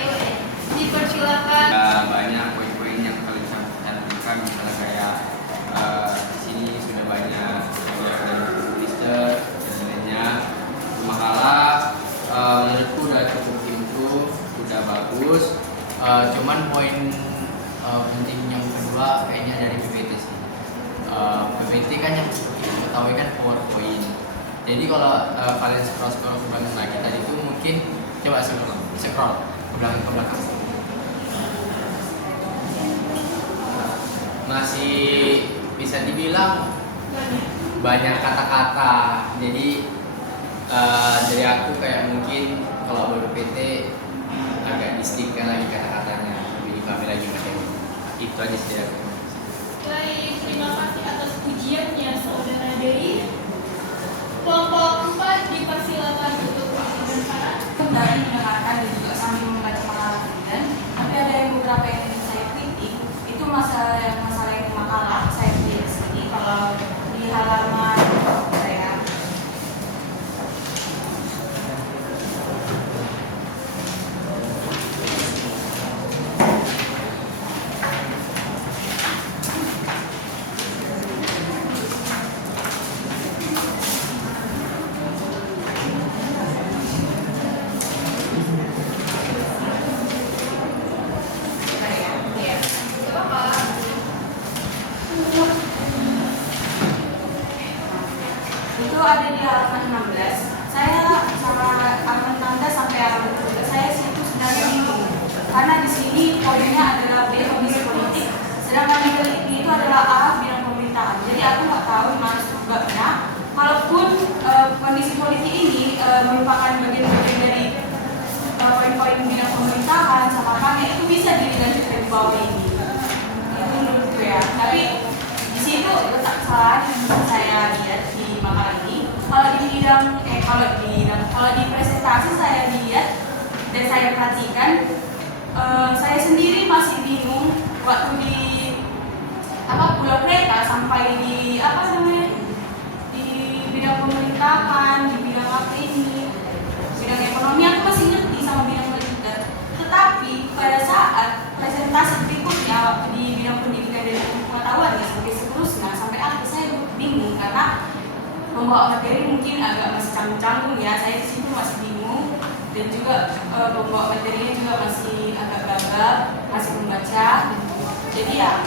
dipersilakan. Banyak poin-poin yang kalian sampaikan, misalnya kayak di sini sudah banyak lister dan lainnya. Makalah menurutku udah cukup improve, udah bagus. Cuman poin penting yang kedua kayaknya dari PPT sih. PPT kan yang kita ketahui kan PowerPoint. Jadi kalau kalian scroll ke belakang lagi tadi itu mungkin coba scroll ke belakang. Masih bisa dibilang banyak kata-kata. Jadi dari aku kayak mungkin kalau baru PT agak distikkan lagi kata-katanya, lebih dipahami lagi materi. Itu aja sih dari aku. Baik, terima kasih atas pujiannya saudara Dery. Kelompok 4 dipersilakan untuk kritik dan saran. Dari mendengarkan dan juga sambil membaca makalah kalian, tapi ada yang beberapa yang ingin saya kritik. Itu masalah yang makalah saya kritik di sini. Kalau di halaman saya itu ada di halaman 16. Saya sama halaman 16 sampai halaman 17 saya situ sebenarnya bingung karena di sini poinnya adalah B kondisi politik, sedangkan di teliti itu adalah A bidang pemerintahan. Jadi aku nggak tahu mana sebabnya. Kalaupun kondisi politik ini merupakan bagian-bagian dari poin-poin bidang pemerintahan sama kami, itu bisa dilanjutkan di bawah ini. Itu menurutku ya. Tapi di situ letak salah yang bisa saya lihat di makalah ini. Kalau di presentasi saya lihat dan saya perhatikan, saya sendiri masih bingung waktu di Pulau Kreta sampai di di bidang pemerintahan, di bidang apa ini, bidang ekonomi aku masih ngerti sama bidang militer. canggung ya, saya di situ masih bingung dan juga pembawa materinya juga masih agak gagap, masih membaca. Jadi ya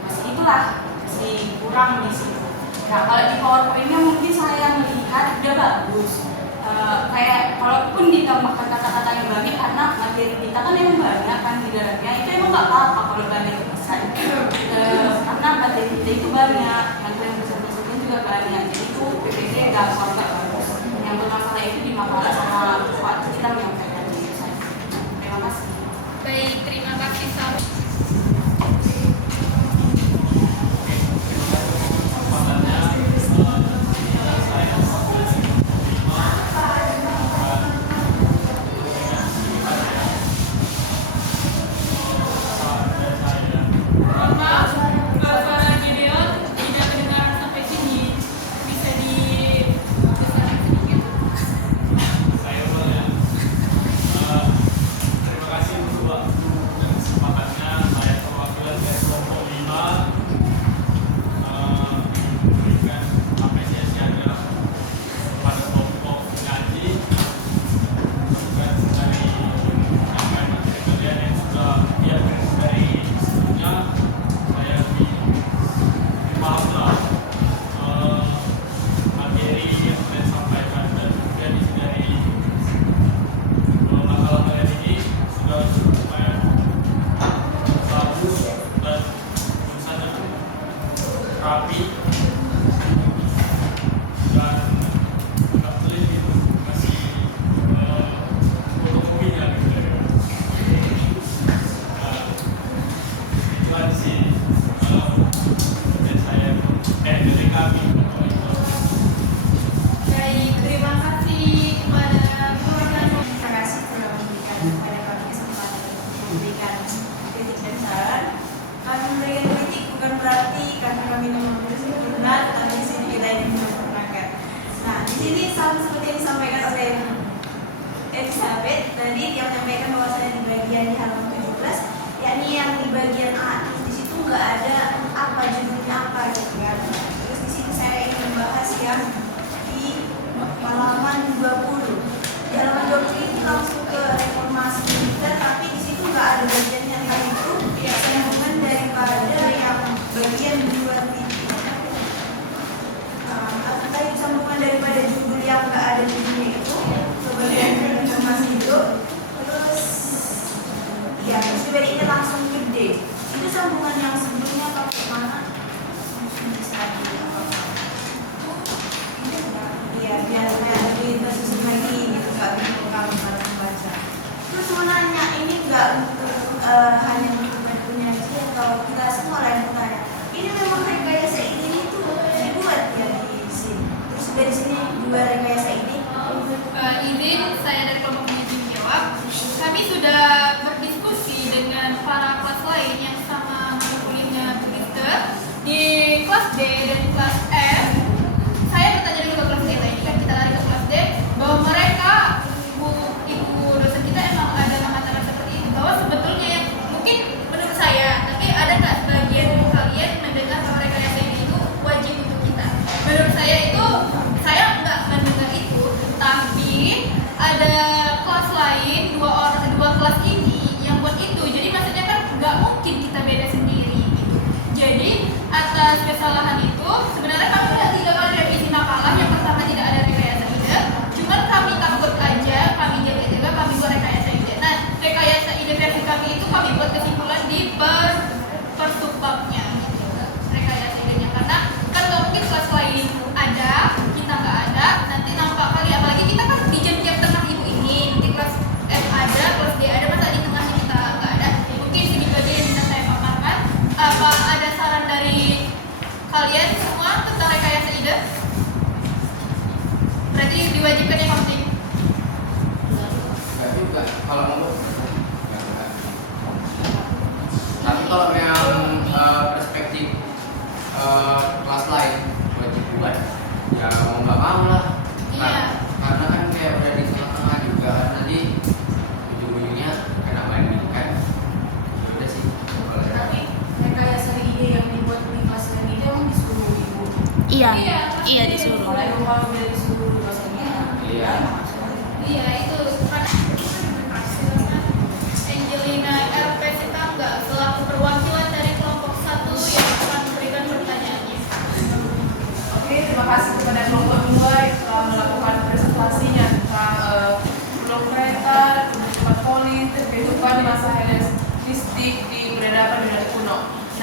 masih itulah, masih kurang di situ. Nah kalau di PowerPoint-nya mungkin saya melihat udah bagus. Kayak kalaupun ditambahkan kata-kata yang banyak karena materi kita kan emang banyak kan di dalamnya, itu emang nggak apa-apa kalau banyak besar. Karena materi kita itu banyak, yang kalian besar-besarnya juga banyak, jadi itu PPT gampang nggak bagus. Yang bermasalah itu di makalah sama waktu kita menyampaikan di saya. Terima kasih. Baik, terima kasih Sam. Baik, terima kasih kepada Terima kasih telah memberikan kepada kami kesempatan untuk memberikan kritik dan saran. Kami memberikan kritik bukan berarti karena kami mengambil sempurna, tetapi di sini kita ingin menyempurnakan. Nah, di sini sama seperti yang disampaikan oleh Elizabeth tadi, yang menyampaikan bahwasanya di bagian di halaman 17, yakni yang di bagian A, di situ nggak ada apa judulnya apa gitu kan. Terus di sini saya ingin membahas yang di halaman 20. Di halaman 20 itu langsung ke reformasi militer, tapi di situ nggak ada bagiannya itu sambungan daripada yang bagian di luar titik. Atau tadi sambungan daripada judul yang nggak ada judulnya itu ke bagian reformasi itu. Terus ya terus ini langsung gede. Itu sambungan yang sebelumnya pakai mana? Bisa di iya biar lebih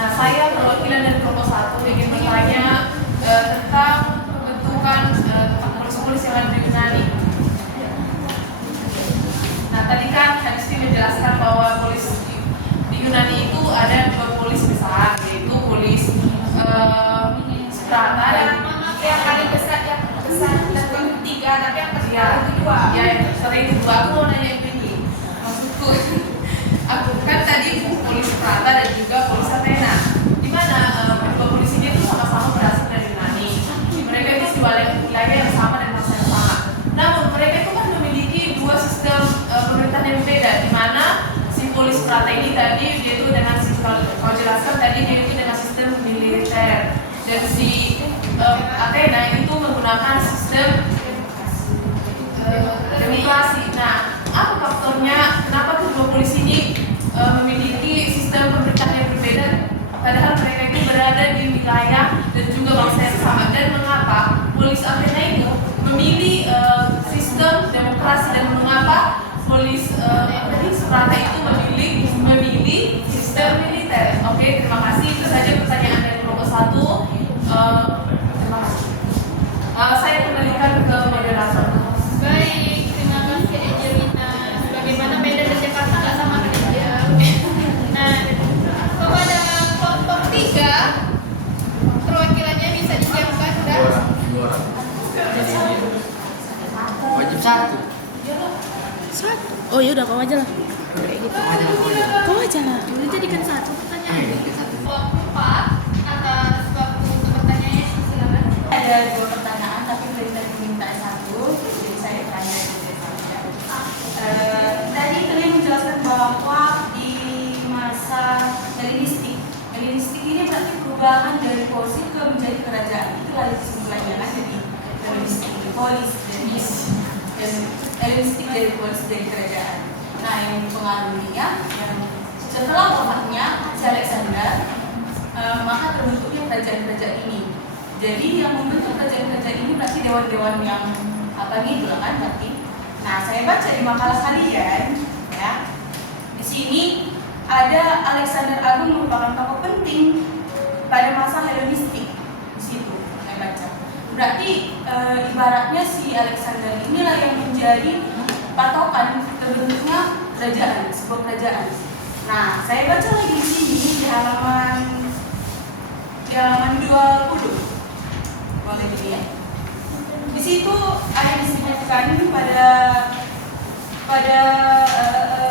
Nah, saya perwakilan dari kelompok 1 ingin bertanya tentang pembentukan polisi-polisi yang ada di Yunani. Nah, tadi kan Hadisti menjelaskan bahwa polis di Yunani itu ada 2 polis besar, yaitu polis Sparta dan yang paling besar dan ketiga, tapi yang ya, kedua. ya, yang sering itu aku mau nanya ini, maksudku, aku kan tadi polis Sparta dan juga polis Athena, di mana kedua polis ini itu sama-sama berasal dari Yunani. Mereka itu di wilayah yang sama dan masa yang sama. Namun mereka itu kan memiliki 2 sistem pemerintahan yang berbeda, di mana si polis Sparta ini tadi dia itu dengan sistem, kalau jelaskan tadi dia itu dengan sistem militer, dan si Athena itu menggunakan sistem demokrasi. Nah, apa faktornya kenapa kedua polisi ini memiliki sistem pemerintahan yang berbeda, padahal mereka itu berada di wilayah dan juga bangsa yang sama, dan mengapa polis Athena itu memilih sistem demokrasi dan mengapa polis Sparta itu memilih sistem militer? Oke, terima kasih. Itu saja pertanyaan dari kelompok 1. Terima kasih. Saya kembalikan ke moderator. Baik, terima kasih Angelina. Bagaimana Medan dan Jakarta nggak sama kan ya? Nah, kepada kelompok 3, perwakilannya bisa disiapkan udah? Dua orang. Jadi wajib 1. Oh ya udah kau aja lah. Kau aja lah. Udah jadikan satu pertanyaan. Kelompok 4 atas waktu untuk pertanyaannya, silakan. Ada 2 pertanyaan, tapi dari tadi minta 1, jadi saya tanya dari saja. Tadi kalian menjelaskan bahwa di masa Helenistik ini berarti perubahan dari polis ke menjadi kerajaan. Itulah kesimpulannya kan, jadi Helenistik polis dan Helenistik dari polis dari kerajaan. Nah, yang mempengaruhinya yang setelah wafatnya si Alexander, maka terbentuknya kerajaan-kerajaan ini. Jadi yang membentuk kerajaan-kerajaan ini berarti dewan-dewan yang apa gitu lah kan berarti. Nah, saya baca di makalah kalian ya. Di sini ada Alexander Agung merupakan tokoh penting pada masa Helenistik. Di situ saya baca. Berarti ibaratnya si Alexander inilah yang menjadi patokan terbentuknya kerajaan, sebuah kerajaan. Nah, saya baca lagi di sini di halaman 20. Boleh gini ya. Di situ ada disebutkan pada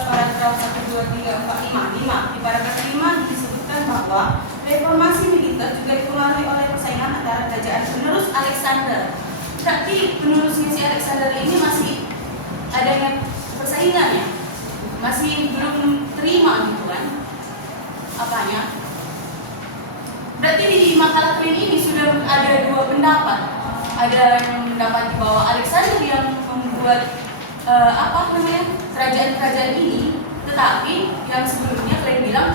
paragraf 1, 2, 3, 4, 5. Di paragraf 5 disebutkan bahwa reformasi militer juga dipengaruhi oleh persaingan antara kerajaan penerus Alexander. Berarti penerusnya si Alexander ini masih adanya persaingan ya, masih belum terima gitu kan apanya. Berarti di makalah kalian ini sudah ada 2 pendapat. Ada yang mendapat bahwa Alexander yang membuat kerajaan-kerajaan ini, tetapi yang sebelumnya kalian bilang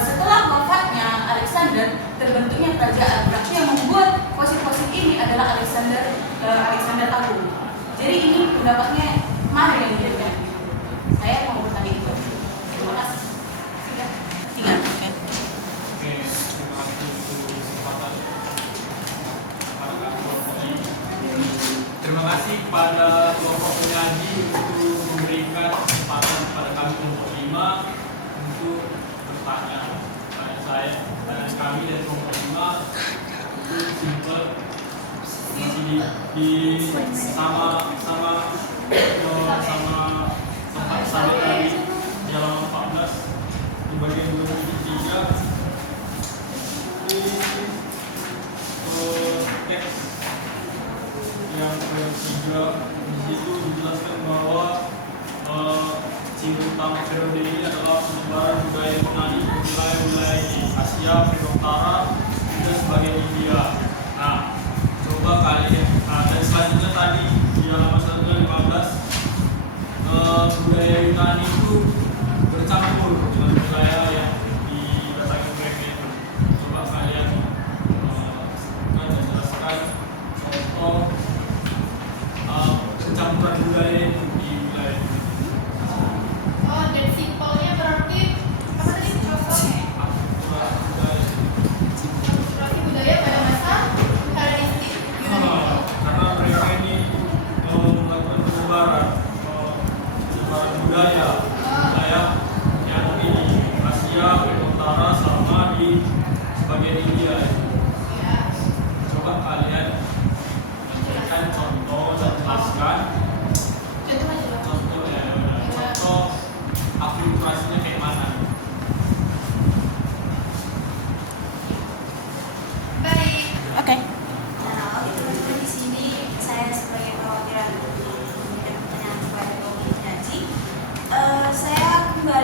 setelah wafatnya Alexander terbentuknya kerajaan. Berarti yang membuat posisi ini adalah Alexander Agung. Jadi ini pendapatnya mana yang berbeda? Saya mau bertanya itu. Terima kasih. Sudah. 3. Oke, terima kasih untuk kesempatan. Terima kasih kepada kelompok penyanyi untuk memberikan kesempatan kepada kami kelompok 5 untuk bertanya. Saya dan kami dari kelompok 5 itu simple masih di sama tempat saya tadi di halaman 14 di bagian 23 teks yang ketiga di situ dijelaskan bahwa ciri utama periode ini adalah penyebaran budaya Yunani ke wilayah-wilayah di Asia, Afrika Utara, dan sebagian India. Nah, coba kalian dan selanjutnya tadi di halaman 115 budaya Yunani itu bercampur dengan budaya yang didatangi mereka itu. Coba kalian jelaskan contoh pencampuran budaya itu di wilayah ini. Oh, dan simpelnya berarti apa tadi contohnya? Budaya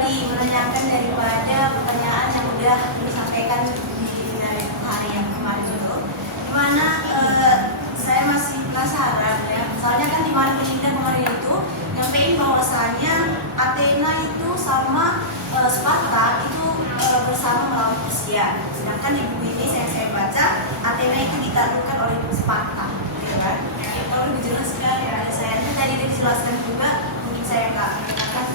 kembali menanyakan daripada pertanyaan yang udah disampaikan di hari yang kemarin itu, dimana saya masih penasaran ya, soalnya kan dimana penelitian kemarin itu nyampein bahwasannya Athena itu sama Sparta itu bersama melawan Persia, sedangkan di buku ini saya baca Athena itu ditaklukkan oleh Sparta, ya kan? Kalau lebih jelas sekali ya, saya tadi dijelaskan juga, mungkin saya nggak mengatakan.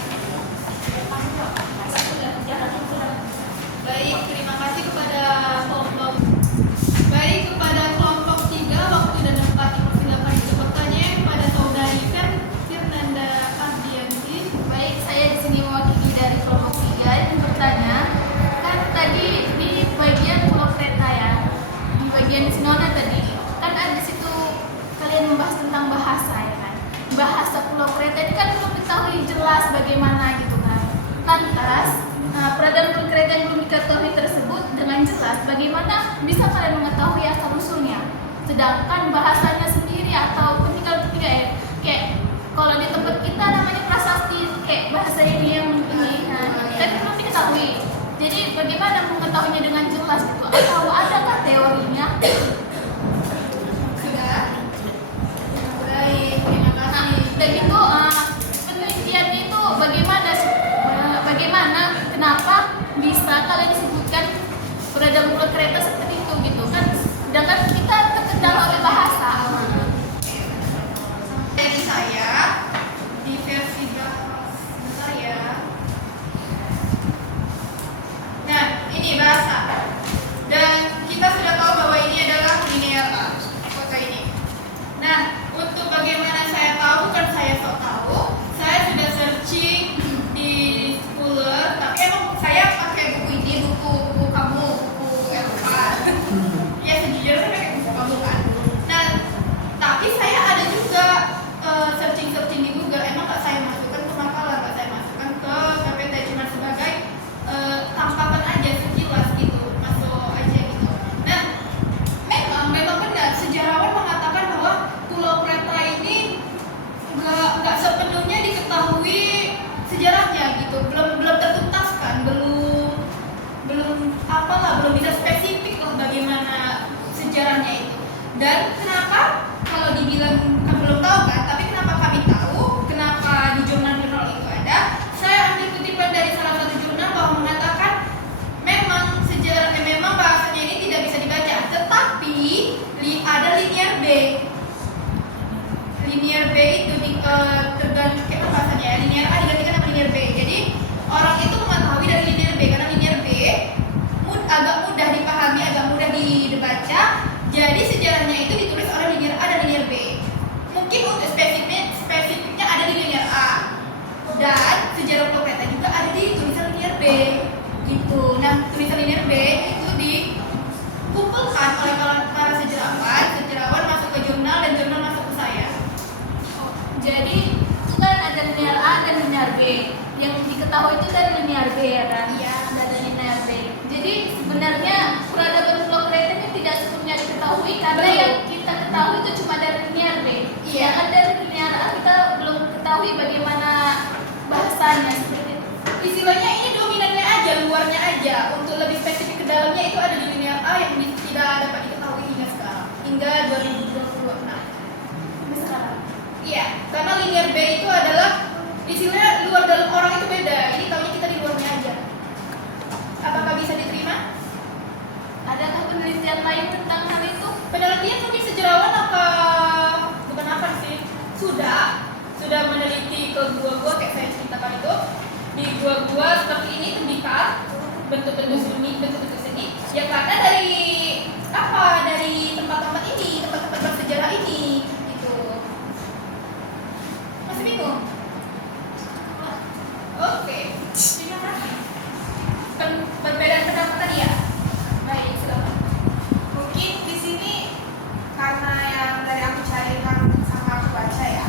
Baik, terima kasih kepada kelompok 3. Waktu dan tempat dipersilakan untuk bertanya kepada saudari Fernanda Ardianti. Baik, saya di sini mewakili dari kelompok 3 yang bertanya. Kan tadi di bagian Pulau Kreta ya, di bagian Sinona tadi, kan ada di situ kalian membahas tentang bahasa ya kan. Bahasa Pulau Kreta ini kan belum diketahui jelas bagaimana gitu kan. Lantas, peradaban Pulau Kreta yang belum diketahui tersebut dengan jelas, bagaimana bisa kalian mengetahui asal usulnya? Sedangkan bahasanya sendiri atau peninggalan kayak kalau di tempat kita namanya prasasti, kayak bahasa ini yang ini, kan belum diketahui. Jadi bagaimana mengetahuinya dengan jelas gitu? Atau adakah teorinya? Sudah. Baik, terima kasih. Dan itu penelitiannya itu bagaimana kenapa bisa kalian disebutkan peradaban Pulau Kreta seperti itu gitu kan? Sedangkan kita terkendala oleh bahasa. Dari saya di versi bahasa ya. Nah, ini bahasa. Dan kita sudah tahu bahwa ini adalah linear A, kota ini. Nah, untuk bagaimana saya tahu, bukan saya sok tahu, saya sudah searching di Scholar, tapi emang saya pakai buku ini, buku kamu, buku Eropa. Ya sejujurnya saya pakai buku kamu kan. Nah, tapi saya ada juga searching di Google, emang nggak saya masukkan ke makalah, nggak saya masukkan ke KPT, cuma sebagai tampakan aja sekilas gitu, masuk aja gitu. Nah, memang benar sejarawan mengatakan bahwa Pulau Kreta ini nggak sepenuhnya diketahui sejarahnya gitu, belum tertuntaskan, belum bisa spesifik lah bagaimana sejarahnya itu. Dan kenapa kalau dibilang kan belum tahu kan, tapi kenapa kami tahu, kenapa di jurnal-jurnal itu ada? Saya ambil kutipan dari salah satu jurnal bahwa mengatakan memang bahasanya ini tidak bisa dibaca, tetapi ada linear B. Linear B itu tergantung kayak bahasanya ya, linear A digantikan sama linear B. Jadi orang itu mengetahui dari linear B karena linear B agak mudah dipahami, agak mudah dibaca. Jadi sejarahnya itu ditulis oleh linear A dan linear B. Mungkin untuk spesifiknya ada di linear A. Dan sejarah Pulau Kreta juga ada di tulisan linear B. Gitu. Nah, tulisan linear B itu dikumpulkan oleh para sejarawan masuk ke jurnal dan jurnal masuk ke saya. Jadi kan ada linear A dan linear B. Yang diketahui itu dari linear B ya kan? Iya. Dari linear B. Jadi sebenarnya peradaban Pulau Kreta ini tidak sepenuhnya diketahui karena yang kita ketahui itu cuma dari linear B. Iya. Yang dari linear A kita belum ketahui bagaimana bahasanya seperti itu. Istilahnya ini dominannya aja, luarnya aja. Untuk lebih spesifik ke dalamnya itu ada di linear A yang tidak dapat diketahui hingga sekarang, hingga 2026. Sampai sekarang. Iya, karena linear B itu adalah istilahnya luar dalam orang itu beda. Ini taunya kita di luarnya aja. Apakah bisa diterima? Adakah penelitian lain tentang hal itu? Penelitian mungkin sejarawan apa bukan apa sih? Sudah meneliti ke gua-gua kayak saya ceritakan itu. Di gua-gua seperti ini tembikar, bentuk-bentuk seni yang karena dari tempat-tempat ini, tempat-tempat bersejarah ini gitu. Masih bingung? Oke, terima kasih. Perbedaan pendapat tadi ya? Baik, silakan. Mungkin di sini karena yang dari aku cari kan sama aku baca ya.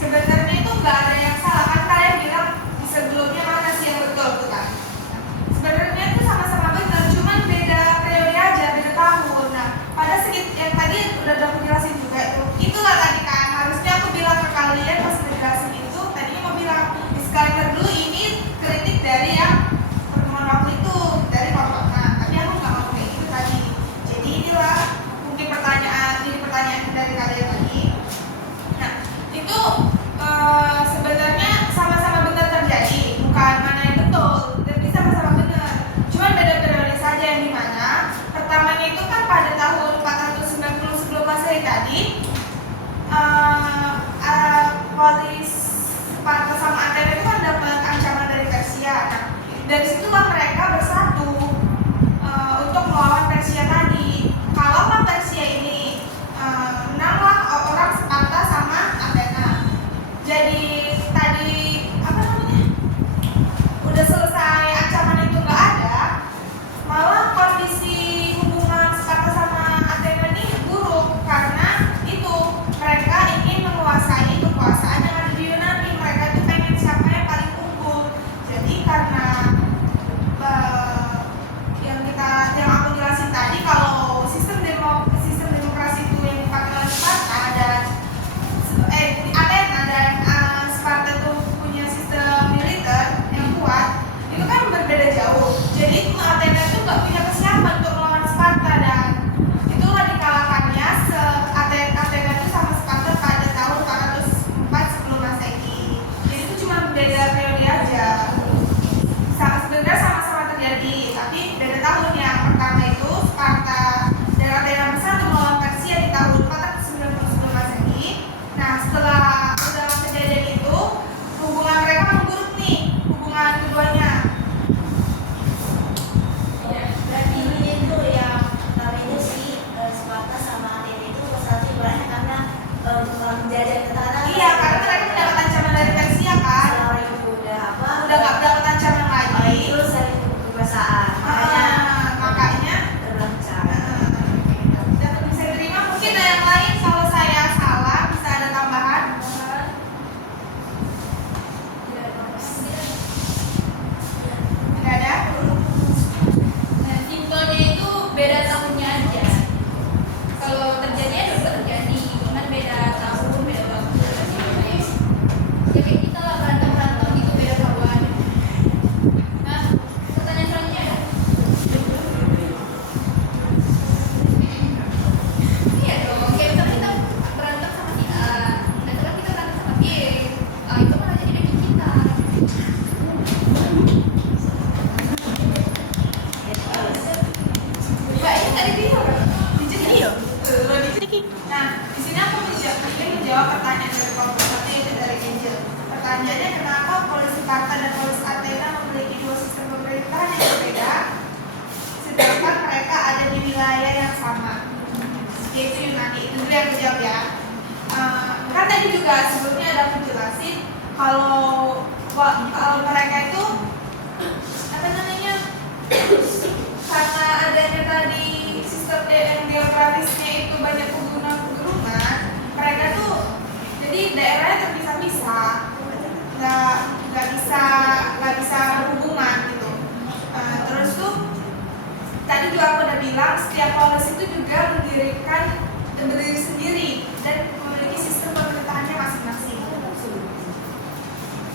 Sebenarnya itu nggak ada yang salah kan, kalian bilang di sebelumnya mana sih yang betul tuh kan? Sebenarnya itu sama-sama benar, cuman beda dari situlah mereka bersatu untuk melawan Persia tadi. Kalaulah Persia ini menanglah orang Sparta sama Athena. Jadi tadi udah selesai ancaman itu nggak ada, malah kondisi hubungan Sparta sama Athena ini buruk karena itu mereka ingin menguasai kekuasaan yang ada di Yunani. Mereka tuh pengen siapa yang paling unggul. Jadi karena yang aku jelasin tadi, kalau sistem demokrasi itu yang dipakai oleh Sparta dan Athena dan Sparta itu punya sistem militer yang kuat, itu kan berbeda jauh. Jadi Athena itu nggak punya kesiapan untuk melawan Sparta, dan itulah dikalahkannya Athena itu sama Sparta pada tahun 404 sebelum Masehi. Jadi itu cuma beda periode aja. Sebenarnya sama-sama terjadi, tapi beda tahun. Yang pertama itu Sparta dan Athena bersatu melawan Persia di tahun 490 sebelum Masehi. Nah, setelah udah kejadian itu, hubungan mereka memburuk nih, hubungan keduanya. Berarti ini itu yang pertama itu si Sparta sama Athena itu bersatu ibaratnya karena menjajah ketahanan. Iya, karena mereka mendapat ancaman dari Persia kan. Orang itu udah nggak dapat ancaman lagi. itu saling kekuasaan. Makanya terlancar. dapat bisa diterima. Mungkin ada yang lain, kalau saya salah bisa ada tambahan. Tidak ada. Nah, simpelnya itu beda tahunnya aja. Kalau terjadinya juga terjadi, cuman beda tahun, beda waktu. Ya kayak kita lah berantem gitu, beda tahun. Nah, pertanyaan selanjutnya ada? Iya dong, kayak misalnya kita berantem sama si A, nah sekarang kita berantem sama B, itu malah jadi daging kita. Mbak, ini nggak dipilih kan? Nah, di sini aku ingin menjawab pertanyaan dari kelompok satu, yaitu dari Angel. Pertanyaannya, kenapa polis Sparta dan polis Athena memiliki dua sistem pemerintahan yang berbeda, sedangkan mereka ada di wilayah yang sama, yaitu Yunani. Itu dulu yang menjawab ya. Kan tadi juga sebelumnya ada aku jelasin kalau mereka itu karena adanya tadi sistem yang geografisnya itu banyak pegunungan, mereka tuh jadi daerahnya terpisah-pisah, nggak bisa berhubungan gitu. Terus tuh tadi juga aku udah bilang setiap polis itu juga berdiri sendiri dan memiliki sistem pemerintahannya masing-masing.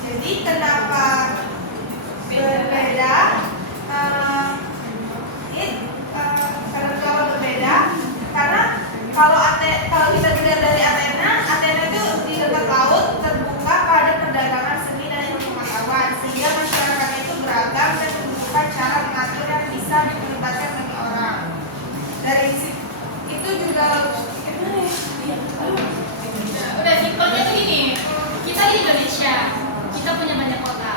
Jadi kenapa berbeda? Kenapa berbeda? Karena kalau kita dilihat dari Athena itu di dekat laut, terbuka pada perdagangan seni dan ilmu pengetahuan, sehingga masyarakatnya itu beragam dan menemukan cara mengatur yang bisa melibatkan banyak orang. Dari itu juga Udah simpelnya tuh gini, kita di Indonesia, kita punya banyak kota.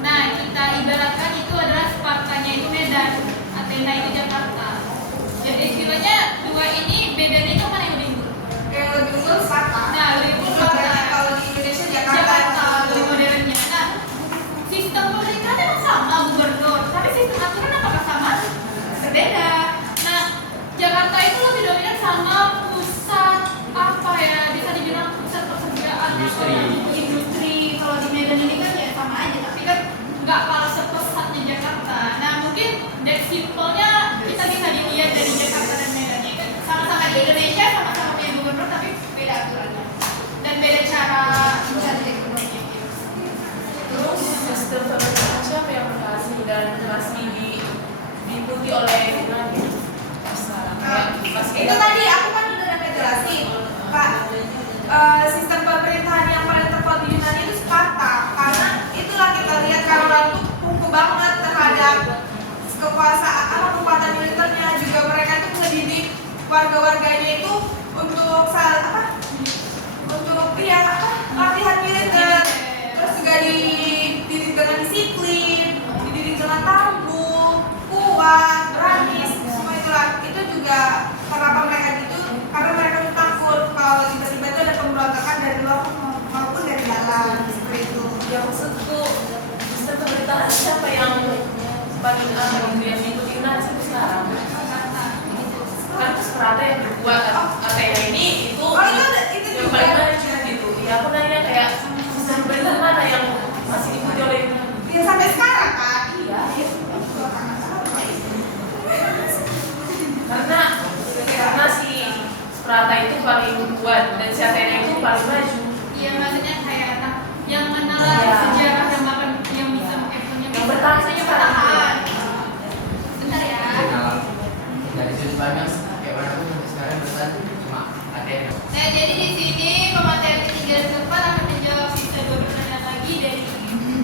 Nah, kita ibaratkan itu adalah Spartanya itu Medan, Athena itu Jakarta. Jadi istilahnya dua ini bedanya itu mana yang lebih unggul? yang lebih unggul Sparta. Nah, lebih unggul Sparta. Kalau di Indonesia Jakarta Jakarta. lebih modernnya. Nah, sistem pemerintahan memang sama gubernur, tapi sistem aturan apakah sama? Berbeda. Nah, Jakarta itu lebih dominan sama pusat apa ya? Bisa dibilang pusat persediaan industri. Kalau di Medan ini kan ya sama aja, tapi kan nggak kalah sepesatnya Jakarta. Nah, mungkin dari simpelnya kita bisa dilihat dari Jakarta dan Medannya kan sama-sama di Indonesia, sama-sama punya gubernur, tapi beda aturannya dan beda cara mencari ekonominya. Terus sistem pemerintahan siapa yang berhasil dan masih diikuti oleh Yunani? Itu tadi aku kan udah jelasin, Pak. Sistem pemerintahan yang paling terkuat di Yunani itu Sparta, karena itulah kita lihat orang itu kuku banget terhadap kekuatan militernya. Juga mereka itu mendidik warga-warganya itu untuk latihan militer. Terus juga dididik dengan disiplin, dididik dengan yang maksudku sistem pemerintahan siapa yang paling gitu yang diikuti sampai sekarang? Kan Sprata yang berbuat katanya ini itu yang paling maju gitu. Ya aku nanya kayak sistem pemerintahan mana yang masih diikuti oleh Ya sampai sekarang kan? iya. Karena si Sprata itu paling kuat dan si Athena itu paling maju. Iya, maksudnya kayak yang menelan sejarah yang makan yang bisa yang bertahan biasanya bertahan. Bentar ya. Dari sudut pandang kayak mana pun sampai sekarang bertahan cuma Athena. Nah, jadi di sini pemateri ketiga dan keempat akan menjawab sisa 2 pertanyaan lagi dari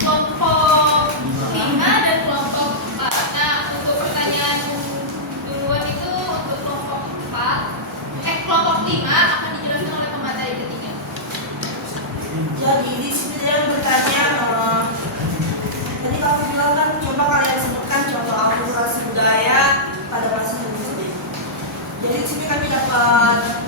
kelompok 5 dan kelompok 4. Nah, untuk pertanyaan duluan itu untuk kelompok 5 akan dijelaskan oleh pemateri ketiga. Jadi di sini dia bertanya, tadi kamu bilang kan coba kalian sebutkan contoh akulturasi budaya pada masa Helenistik. Jadi di sini kami dapat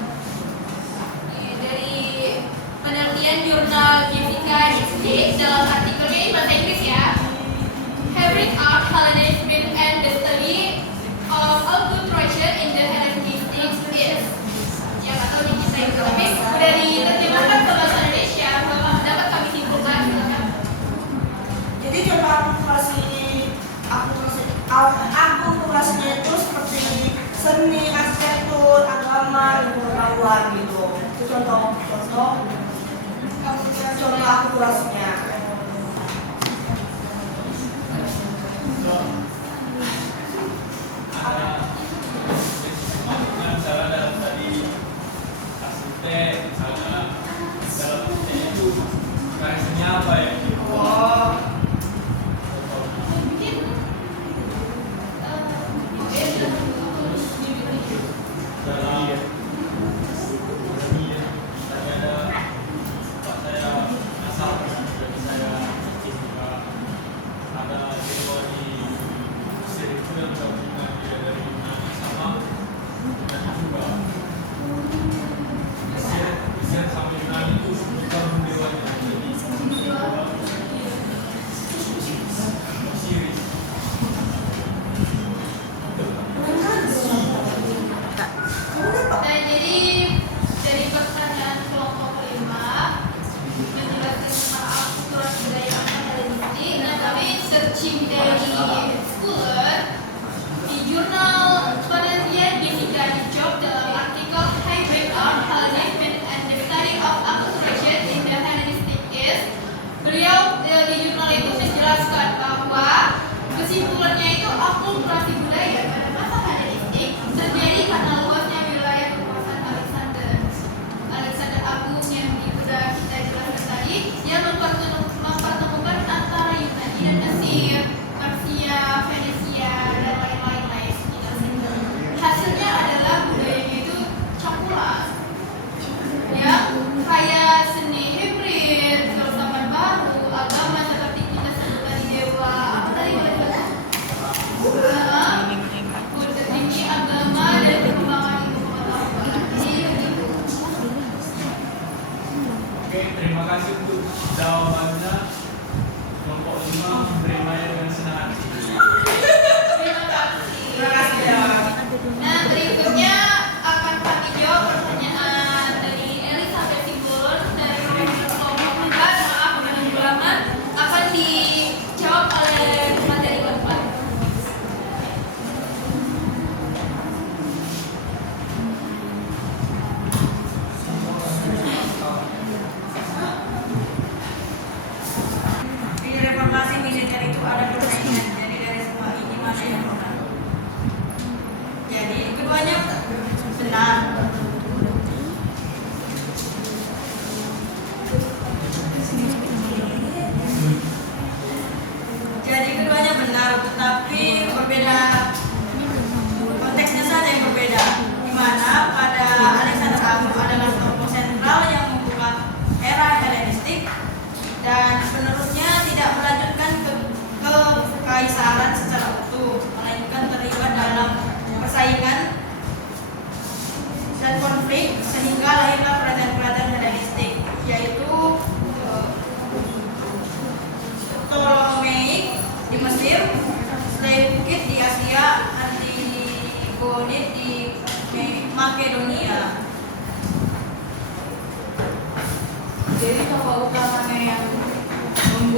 Dari penelitian jurnal Jessica Dick dalam artikelnya ini bahasa Inggris ya. Hybrid art Hellenism and the study of acculturation in the Hellenistic is. Ya nggak tahu nih kita itu, tapi udah diterjemahkan ke bahasa Indonesia. Bapak dapat kami simpulkan, silakan. jadi contoh akulturasinya itu seperti seni, arsitektur, agama, dan pengetahuan gitu. Itu contoh akulturasinya. Misalnya dalam tadi arsitek, misalnya dalam arsitek itu garisnya apa ya? Nah, jadi dari pertanyaan kelompok 5 menjelaskan tentang akulturasi budaya Helenistik. Nah, kami searching dari Scholar di jurnal penelitian Jessica Dick dalam artikel Hybrid Art Hellenism and the Study of Acculturation in the Hellenistic East. Beliau di jurnal itu menjelaskan bahwa kesimpulannya itu akulturasi budaya pada masa Helenistik terjadi karena luasnya wilayah kekuasaan Alexander Agung yang sudah kita jelaskan tadi, yang mempertemukan antara Yunani dan Mesir, Persia, Venesia, dan lain-lain sekitar situ. Hasilnya adalah budayanya itu campuran, yang kaya seni hibrid, filsafat baru, agama seperti kita sebut tadi dewa, apa tadi boleh baca? Ini agama dan perkembangan ilmu pengetahuan. Jadi begitu. Oke, terima kasih untuk jawabannya. Kelompok 5 menerimanya dengan senang hati. Terima kasih. Nah, berikutnya akan kami jawab pertanyaan dari Elizabeth Simbolon dari kelompok 4. Maaf menunggu lama. Akan dijawab oleh materi keempat.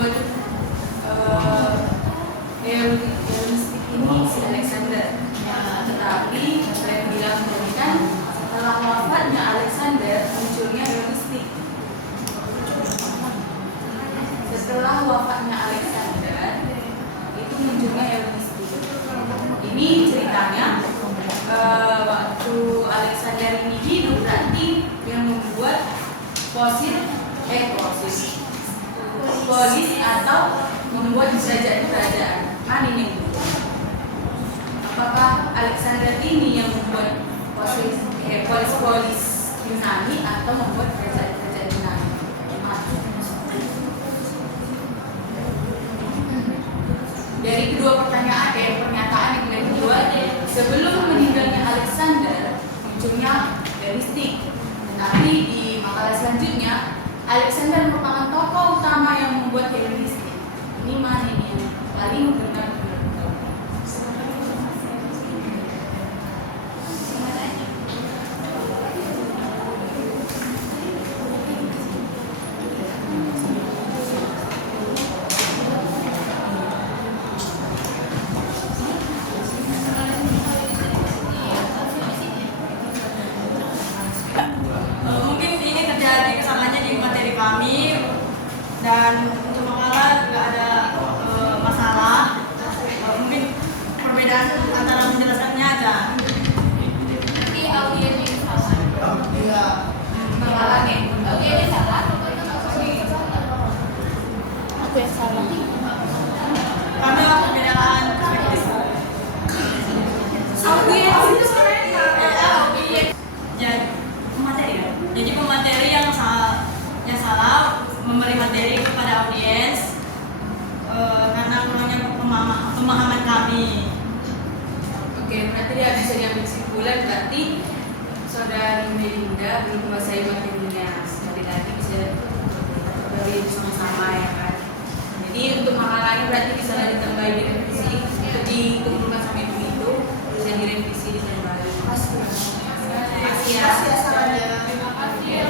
membuat Hellenistik ini si Alexander. Tetapi saya bilang tadi kan setelah wafatnya Alexander munculnya Hellenistik. Setelah wafatnya Alexander itu munculnya Hellenistik. Ini ceritanya waktu Alexander ini hidup berarti yang membuat polis atau membuat kerajaan mana ini? Apakah Alexander ini yang membuat polis Yunani atau membuat kerajaan Yunani? Dari kedua pertanyaan pernyataan yang kita buat, sebelum meninggalnya Alexander munculnya Hellenistik. Tetapi di makalah selanjutnya Alexander merupakan tokoh utama yang membuat Hellenistik. Ini mana ini yang paling benar? Mungkin ini terjadi kesalahannya di materi kami, dan untuk makalah nggak ada masalah. Mungkin perbedaan antara menjelaskannya aja. Nanti audien yang salah. Makalahnya. Audien yang salah. Aku yang salah. Karena perbedaan perspektif. Jadi pemateri yang salah memberi materi kepada audiens karena kurangnya pemahaman kami. Oke, berarti dia bisa diambil kesimpulan berarti saudari Melinda belum menguasai materinya. Sekali lagi bisa beri bersama-sama ya kan. Jadi untuk makalahnya berarti bisa ditambahin direvisi, dikumpulkan sampai begitu bisa direvisi di kembali. Terima kasih ya. Terima kasih ya. Terima kasih.